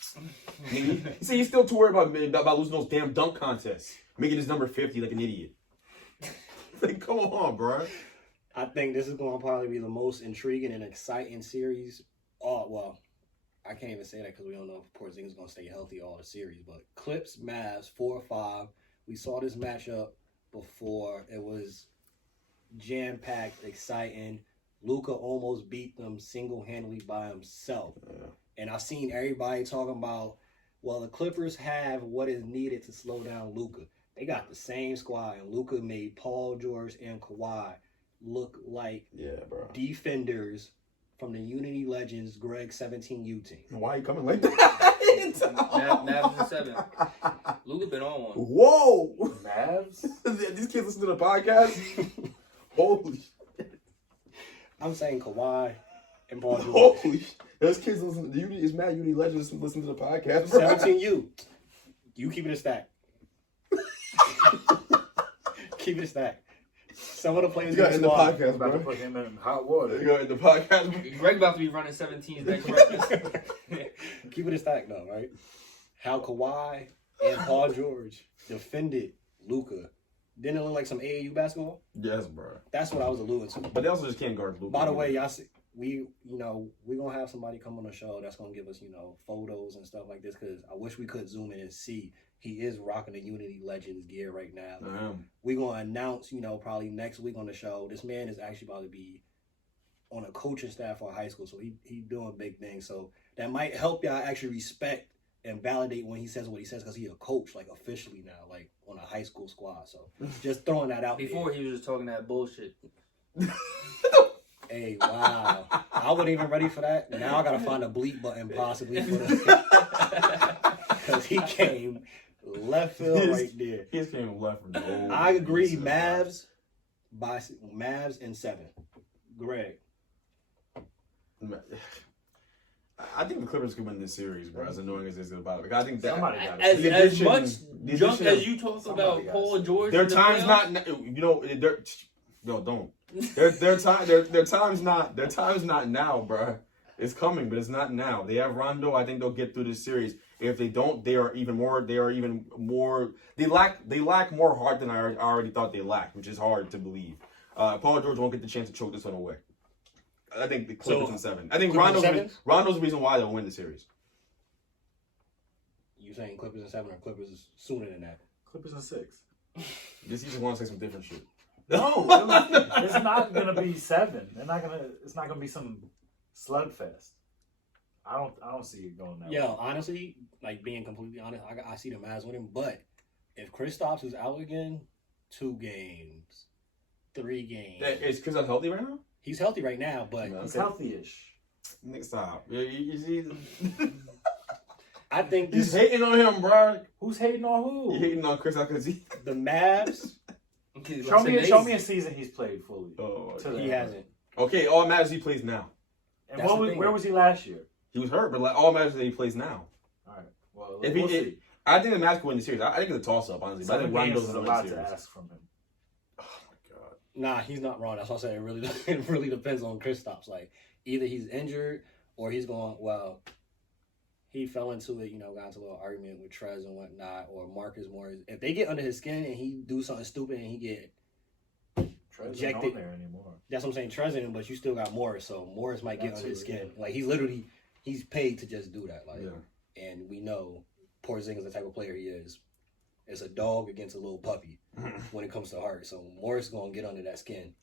See, he's still too worried about losing those damn dunk contests, making his number 50 like an idiot. Like, come on, bro. I think this is going to probably be the most intriguing and exciting series. Oh, well, I can't even say that because we don't know if Porzingis is going to stay healthy all the series. But Clips, Mavs, 4-5. We saw this matchup before. It was jam-packed, exciting. Luka almost beat them single-handedly by himself. Yeah. And I've seen everybody talking about, well, the Clippers have what is needed to slow down Luka. They got the same squad, and Luka made Paul George and Kawhi look like defenders from the Unity Legends Greg 17U team. Why are you coming like that? Mavs in 7. Luka been on one. Whoa! Mavs? These kids listen to the podcast? Holy shit. I'm saying Kawhi and Paul George. Holy shit. Those kids listen to Unity. It's mad Unity Legends listen to the podcast. 17U. You keep it a stack. Keep it a stack. Some of the players in the podcast, about to bro. put him in hot water. You got in the podcast. Greg about to be running 17s next week. Keep it a stack, though, right? How Kawhi and Paul George defended Luka. Didn't it look like some AAU basketball? Yes, bro. That's what I was alluding to. But they also just can't guard Luka. By the way, y'all see, we're gonna have somebody come on the show that's gonna give us, photos and stuff like this, because I wish we could zoom in and see. He is rocking the Unity Legends gear right now. We're gonna announce, probably next week on the show. This man is actually about to be on a coaching staff for a high school, so he doing big things. So that might help y'all actually respect and validate when he says what he says, because he's a coach, like, officially now, like, on a high school squad. So just throwing that out Before there. he was just talking that bullshit. Hey, wow. I wasn't even ready for that. Now I got to find a bleep button possibly for this. Because he came left field right there. He just came left from the I agree. Mavs in 7. Greg. I think the Clippers could win this series, bro. As annoying as it's about it. I think that Somebody got As it. much junk as you talk about got Paul it. George, their in the time's playoffs, not. Don't. Their time's not now, bro. It's coming, but it's not now. They have Rondo. I think they'll get through this series. If they don't, they are even more. They lack more heart than I already thought they lacked, which is hard to believe. Paul George won't get the chance to choke this one away. I think the Clippers in 7. I think Rondo's the reason why they'll win the series. You saying Clippers in 7 or Clippers sooner than that? Clippers in 6. This season wants to say some different shit. No, it's not gonna be 7. It's not gonna be some slugfest. I don't see it going that way. Yo, honestly, like, being completely honest, I see the Mavs winning. But if Kristaps is out again, 2 games, 3 games. Is Chris healthy right now? He's healthy right now, but He's healthy-ish. Next time. You see? I think He's hating on him, bro. Who's hating on who? You hating on Chris because he... the Mavs, Show me a season he's played fully. he hasn't. Okay, all matters he plays now. And That's the thing. where was he last year? He was hurt, but all matters that he plays now. All right. Well, If we'll he, see. I think the Mavs could win the series. I think it's a toss-up, honestly. But I 7 think games Rondo's is a going to win lot the to series. ask from him. Oh, my God. Nah, he's not wrong. That's what I'm saying. It really depends on Kristaps. Like, either he's injured or he's going, well, he fell into it, got into a little argument with Trez and whatnot, or Marcus Morris. If they get under his skin and he do something stupid and he get Trez isn't ejected on there anymore. That's what I'm saying. Trez in him, but you still got Morris, so Morris might get That's under his it, skin. yeah. Like, he's paid to just do that. Like, and we know Porzingis is the type of player he is. It's a dog against a little puppy when it comes to heart. So Morris is gonna get under that skin.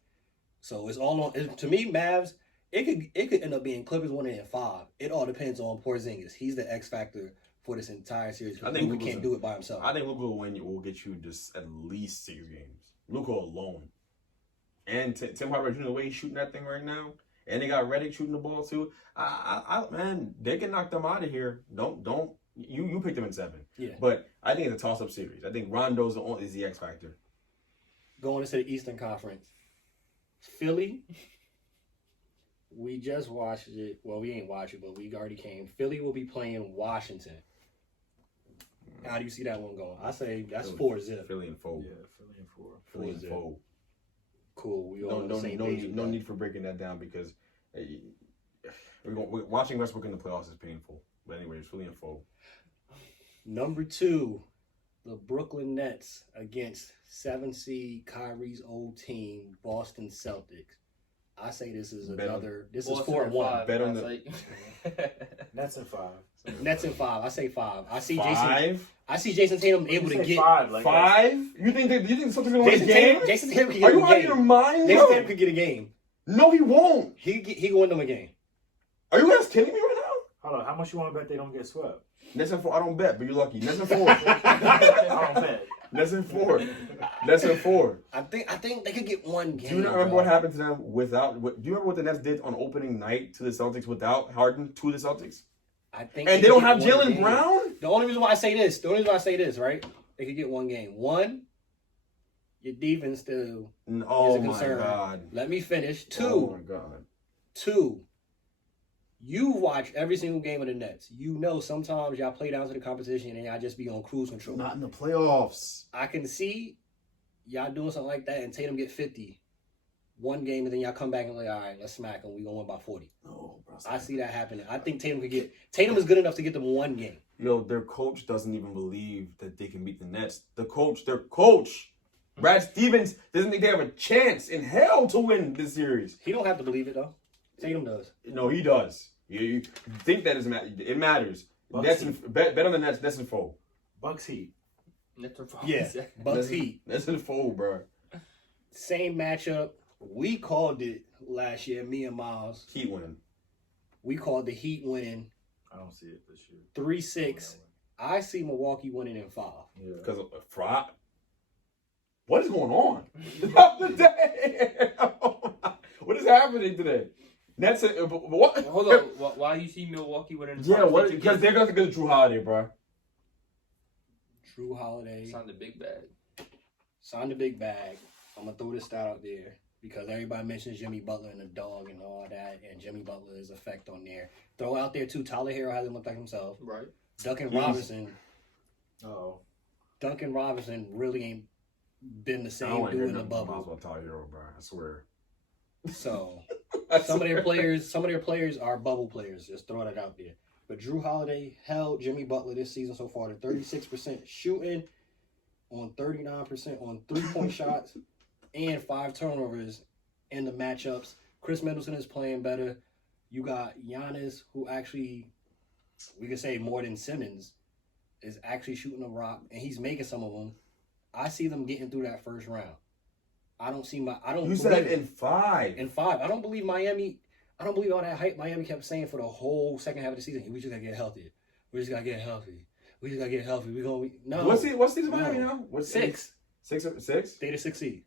So it's all on. To me, Mavs. It could end up being Clippers winning in 5. It all depends on Porzingis. He's the X factor for this entire series. I think Luka can't do it by himself. I think Luka will get you just at least 6 games. Luka alone. And Tim Hardaway Jr., the way he's shooting that thing right now, and they got Redick shooting the ball too. Man, they can knock them out of here. Don't you picked them in 7. Yeah. But I think it's a toss-up series. I think Rondo's is the X factor. Going into the Eastern Conference, Philly. We just watched it. Well, we ain't watched it, but we already came. Philly will be playing Washington. How do you see that one going? I say that's 4-0. Philly and 4. Yeah, Philly and 4. Philly and 4. Cool. We all on the same page. No need for breaking that down because watching Westbrook in the playoffs is painful. But anyways, Philly and 4. Number 2, the Brooklyn Nets against 7 seed Kyrie's old team, Boston Celtics. I say this is another. This is 4-1. Bet on the Nets in 5. Nets in 5. I say 5. I see 5. I see Jason Tatum able to get 5. Like 5. You think the Celtics are gonna win a Jason game? Tatum. Jason Tatum can Are get you a out of game. your mind? Jason bro? Tatum could get a game. No, he won't. He can win them a game. Are you guys kidding me right now? Hold on, how much you want to bet they don't get swept? Nets in 4. I don't bet, but you're lucky. Nets in 4. I don't bet. Nets in 4. Nets in 4. I think they could get one game. Do you not remember what happened to them without? Do you remember what the Nets did on opening night to the Celtics without Harden to the Celtics? I think. And they don't have could get one Jaylen game. Brown. The only reason why I say this, right? They could get one game. One, your defense still Oh is a my concern. God. Let me finish. Oh my God. 2, you watch every single game of the Nets. You know sometimes y'all play down to the competition and y'all just be on cruise control. Not in the playoffs. I can see y'all doing something like that and Tatum get 50 one game and then y'all come back and like, all right, let's smack them. We gonna win by 40. No, bro. I see that happening. I think Tatum is good enough to get them one game. Yo, their coach doesn't even believe that they can beat the Nets. Their coach, Brad Stevens, doesn't think they have a chance in hell to win this series. He don't have to believe it though. Tatum does. No, he does. You think that doesn't matter? It matters. Bet on the Nets. Nets in 4. Bucks Heat. Nets are 5. Yeah, Bucks Heat. Nets in 4, bro. Same matchup. We called it last year, me and Miles. Heat winning. We called the Heat winning I don't see it this year. 3-6. I see Milwaukee winning in 5. Yeah. Because of Fry. What is going on today? What is happening today? Nets. What? Hold on. Why you see Milwaukee winning? Yeah, what? Because they're going to get Drew Holiday, bro. Drew Holiday Signed the big bag. signed a big bag. I'm gonna throw this stat out there because everybody mentions Jimmy Butler and the dog and all that, and Jimmy Butler's effect on there. Throw out there too. Tyler Hero hasn't looked like himself. Right. Duncan Yes. Robinson. Oh. Duncan Robinson really ain't been the I same don't want to dude hear in the nothing bubble. about Tyler Hero, bro. I swear. So some of their players are bubble players. Just throwing it out there. But Drew Holiday held Jimmy Butler this season so far to 36% shooting, on 39% on 3-point shots, and 5 turnovers in the matchups. Chris Middleton is playing better. You got Giannis, who actually, we could say more than Simmons, is actually shooting a rock, and he's making some of them. I see them getting through that first round. You said in 5. In 5. I don't believe Miami. I don't believe all that hype Miami kept saying for the whole second half of the season. We just gotta get healthy. We just gotta get healthy. No. What's season Miami now? What's 6. 6? They the 6 seed.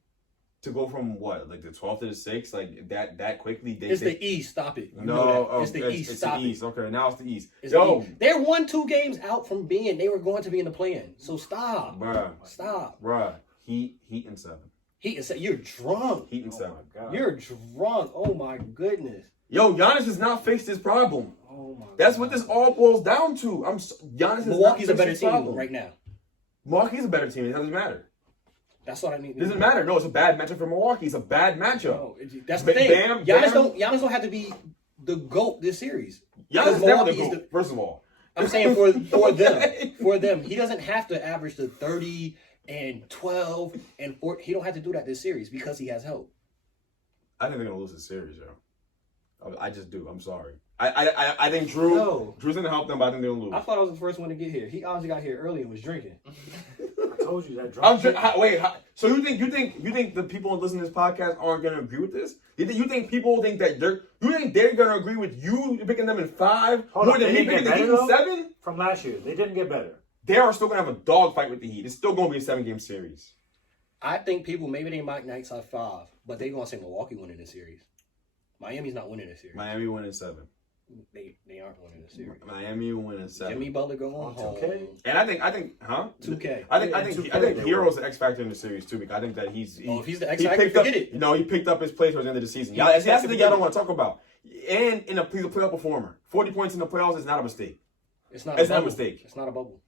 To go from what, like the 12th to the 6th, like that quickly? It's the East. Stop it. You No, know oh, that. It's the East. It's Stop the East. Okay, now it's the East. it. It's Yo, the East. They're 1-2 games out from being. They were going to be in the play-in. So stop. Stop. bruh, Heat and 7. You're drunk. Heat and Oh 7. my God. You're drunk. Oh my goodness. Yo, Giannis has not fixed his problem. Oh my. That's God. what this all boils down to. Giannis has Milwaukee's not a better fixed his team problem. right now. Milwaukee's a better team. It doesn't matter. That's what I need. It doesn't matter. No, it's a bad matchup for Milwaukee. It's a bad matchup. No, that's the thing. Giannis don't have to be the GOAT this series. Giannis is never the Milwaukee is GOAT, first of all. I'm saying for them. For them. He doesn't have to average the 30 and 12 and 4. He don't have to do that this series because he has help. I think they're gonna lose this series, yo. I just do. I'm sorry. I think Drew's gonna help them, but I think they'll lose. I thought I was the first one to get here. He obviously got here early and was drinking. I told you that. Wait. So you think the people listening to this podcast aren't going to agree with this? You think people think that they're going to agree with you picking them in 5 more than me picking the Heat in 7? From last year, they didn't get better. They are still going to have a dogfight with the Heat. It's still going to be a 7-game series. I think people, maybe they might Knights at 5, but they're going to say Milwaukee winning this series. Miami's not winning this series. Miami winning 7. They aren't winning this series. Miami winning 7. Jimmy Butler going home. 2K? And I think, huh? 2K. I think Hero's the X factor in the series too. Because I think that if he's the X factor, forget it. He picked up his place towards the end of the season. That's the thing y'all don't want to talk about. And he's a playoff performer. 40 points in the playoffs is not a mistake. It's not a mistake. It's not a bubble.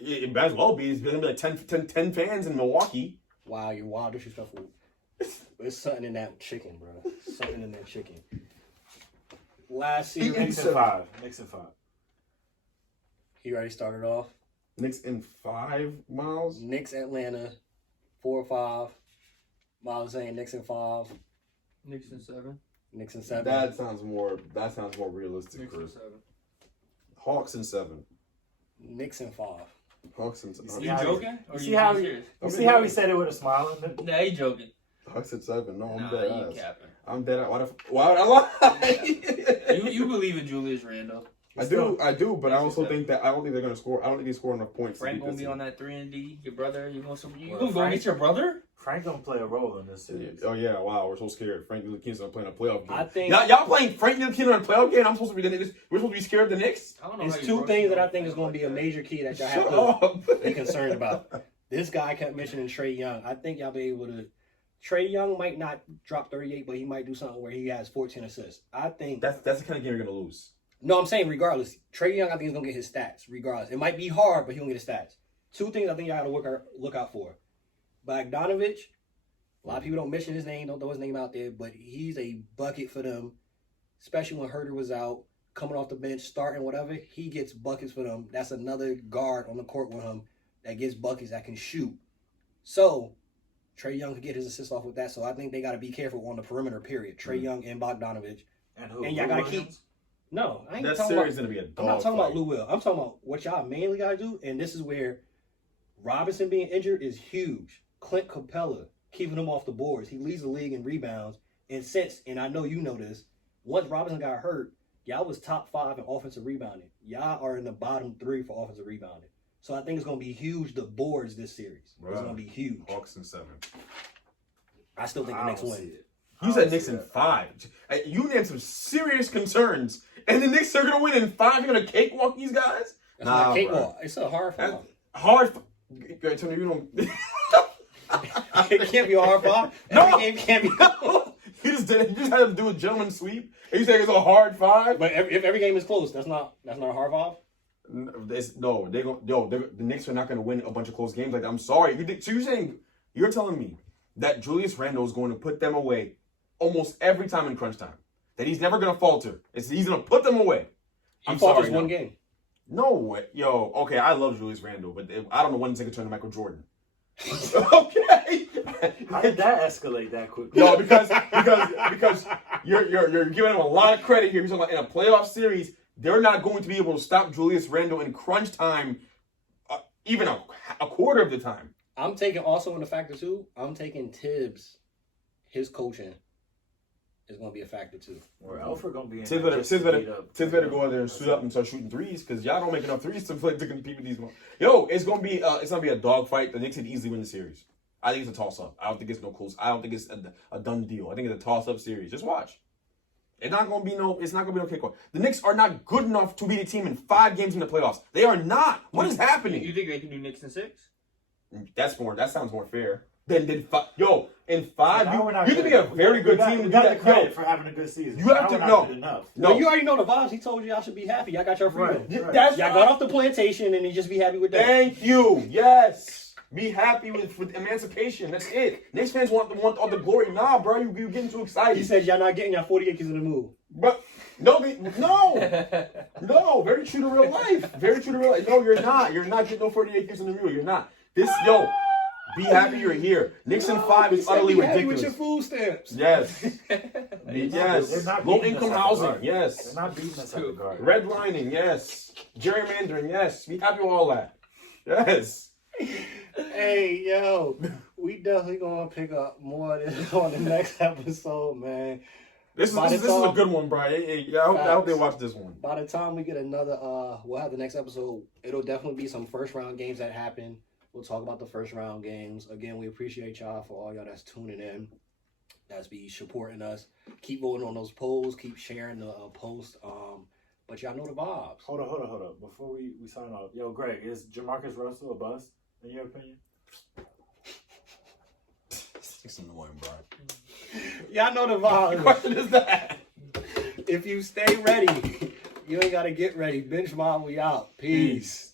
It might as well be. It's going to be like 10 fans in Milwaukee. Wow, you're wild disrespectful. There's something in that chicken, bro. Something in that chicken. Last series. Knicks in 5. He already started off. Knicks in 5, Miles? Knicks, Atlanta, 4 or 5. Miles saying Knicks in 5. Knicks in 7. Knicks in 7. That sounds more realistic. Knicks in 7. Hawks in 7. Knicks in 5. Hawks in 7. You joking? You see how he said it with a smile? Nah, he joking. Hawks in 7. No, I'm Nah, dead you ass. capping. I'm dead ass. Why would I lie? You believe in Julius Randle. I do, but I also think that I don't think they're gonna score. I don't think they score enough points. Frank gonna be on that 3-and-D. Your brother, you Well, gonna go get your brother? Frank gonna play a role in this series. Oh yeah, wow, we're so scared. Frank Ntilikina's not playing a playoff game. I think y'all playing Frank Ntilikina in a playoff game. I'm supposed to be we're supposed to be scared of the Knicks. I don't know. There's 2 things that I think is going to be a major key that y'all have to be concerned about. This guy kept mentioning Trae Young. I think y'all be able to. Trae Young might not drop 38, but he might do something where he has 14 assists. I think that's the kind of game you're gonna lose. No, I'm saying regardless. Trae Young, I think, is going to get his stats regardless. It might be hard, but he'll get his stats. 2 things I think y'all got to look out for. Bogdanovich, a lot of people don't mention his name, don't throw his name out there, but he's a bucket for them, especially when Herter was out, coming off the bench, starting, whatever. He gets buckets for them. That's another guard on the court with him that gets buckets that can shoot. So, Trae Young could get his assist off with that, so I think they got to be careful on the perimeter, period. Trae Young and Bogdanovich. And who? And y'all got to keep... No, I ain't that talking series about. Gonna be a dog I'm not talking fight. about Lou Will. I'm talking about what y'all mainly gotta do, and this is where Robinson being injured is huge. Clint Capella keeping him off the boards. He leads the league in rebounds, and I know you know this. Once Robinson got hurt, y'all was top 5 in offensive rebounding. Y'all are in the bottom 3 for offensive rebounding. So I think it's gonna be huge. The boards this series, It's gonna be huge. Hawks in 7. I still think the Knicks win. You said Knicks in 5. You named some serious concerns, and the Knicks are gonna win in 5. You're gonna cakewalk these guys? That's not a cakewalk. It's a hard fall. Hard. Tell me you don't. It can't be a hard fall. No, Every game can't be. You just had to do a gentleman's sweep, and you say it's a hard 5. But if every game is close, that's not a hard fall. The Knicks are not gonna win a bunch of close games like that. I'm sorry. So you're telling me that Julius Randle is going to put them away almost every time in crunch time? That he's never gonna falter. He's gonna put them away. He falters one game. No way. Yo, okay, I love Julius Randle, but I don't know when to take a turn to Michael Jordan. Okay. How did that escalate that quickly? No, because you're giving him a lot of credit here. He's talking about in a playoff series, they're not going to be able to stop Julius Randle in crunch time, even a quarter of the time. I'm taking also in the factor too. I'm taking Tibbs, his coaching is going to be a factor too. Or Alfred going to be in Tibbs better go out there and suit up and start shooting threes because y'all don't make enough threes to compete with these. Yo, it's gonna be a dog fight. The Knicks can easily win the series. I think it's a toss up. I don't think it's no close. I don't think it's a done deal. I think it's a toss up series. Just watch. It's not gonna be no cakewalk. The Knicks are not good enough to beat a team in 5 games in the playoffs. They are not. What is happening? You think they can do Knicks in 6? That sounds more fair. Then in 5, you can be a very good team. We got the credit for having a good season. You have to know. No, you already know the vibes. He told you y'all should be happy. Y'all got your freedom. Right. Y'all got off the plantation and you just be happy with that. Thank you. Yes. Be happy with emancipation. That's it. Knicks fans want all the glory. Nah, bro, you getting too excited. He said y'all not getting y'all 40 acres in the move. But no, very true to real life. Very true to real life. No, you're not. You're not getting no 40 acres in the mule. You're not. Be happy you're here. Knicks in 5 is utterly ridiculous. With your food stamps. Yes. They're not Low income housing. Yes. They're not beating us at the guard. Redlining. Yes. Gerrymandering. Yes. Be happy with all that. Yes. Hey, yo, we definitely gonna pick up more of this on the next episode, man. This is a good one, bro. I hope they watch this one. By the time we get another, we'll have the next episode. It'll definitely be some first round games that happen. We'll talk about the first round games. Again, we appreciate y'all for all y'all that's tuning in, that's be supporting us. Keep voting on those polls. Keep sharing the post. But y'all know the vibes. Hold up. Before we sign off, yo, Greg, is Jamarcus Russell a bust in your opinion? It's annoying, bro. Y'all know the vibes. The question is that. If you stay ready, you ain't gotta get ready. Bench mob, we out. Peace.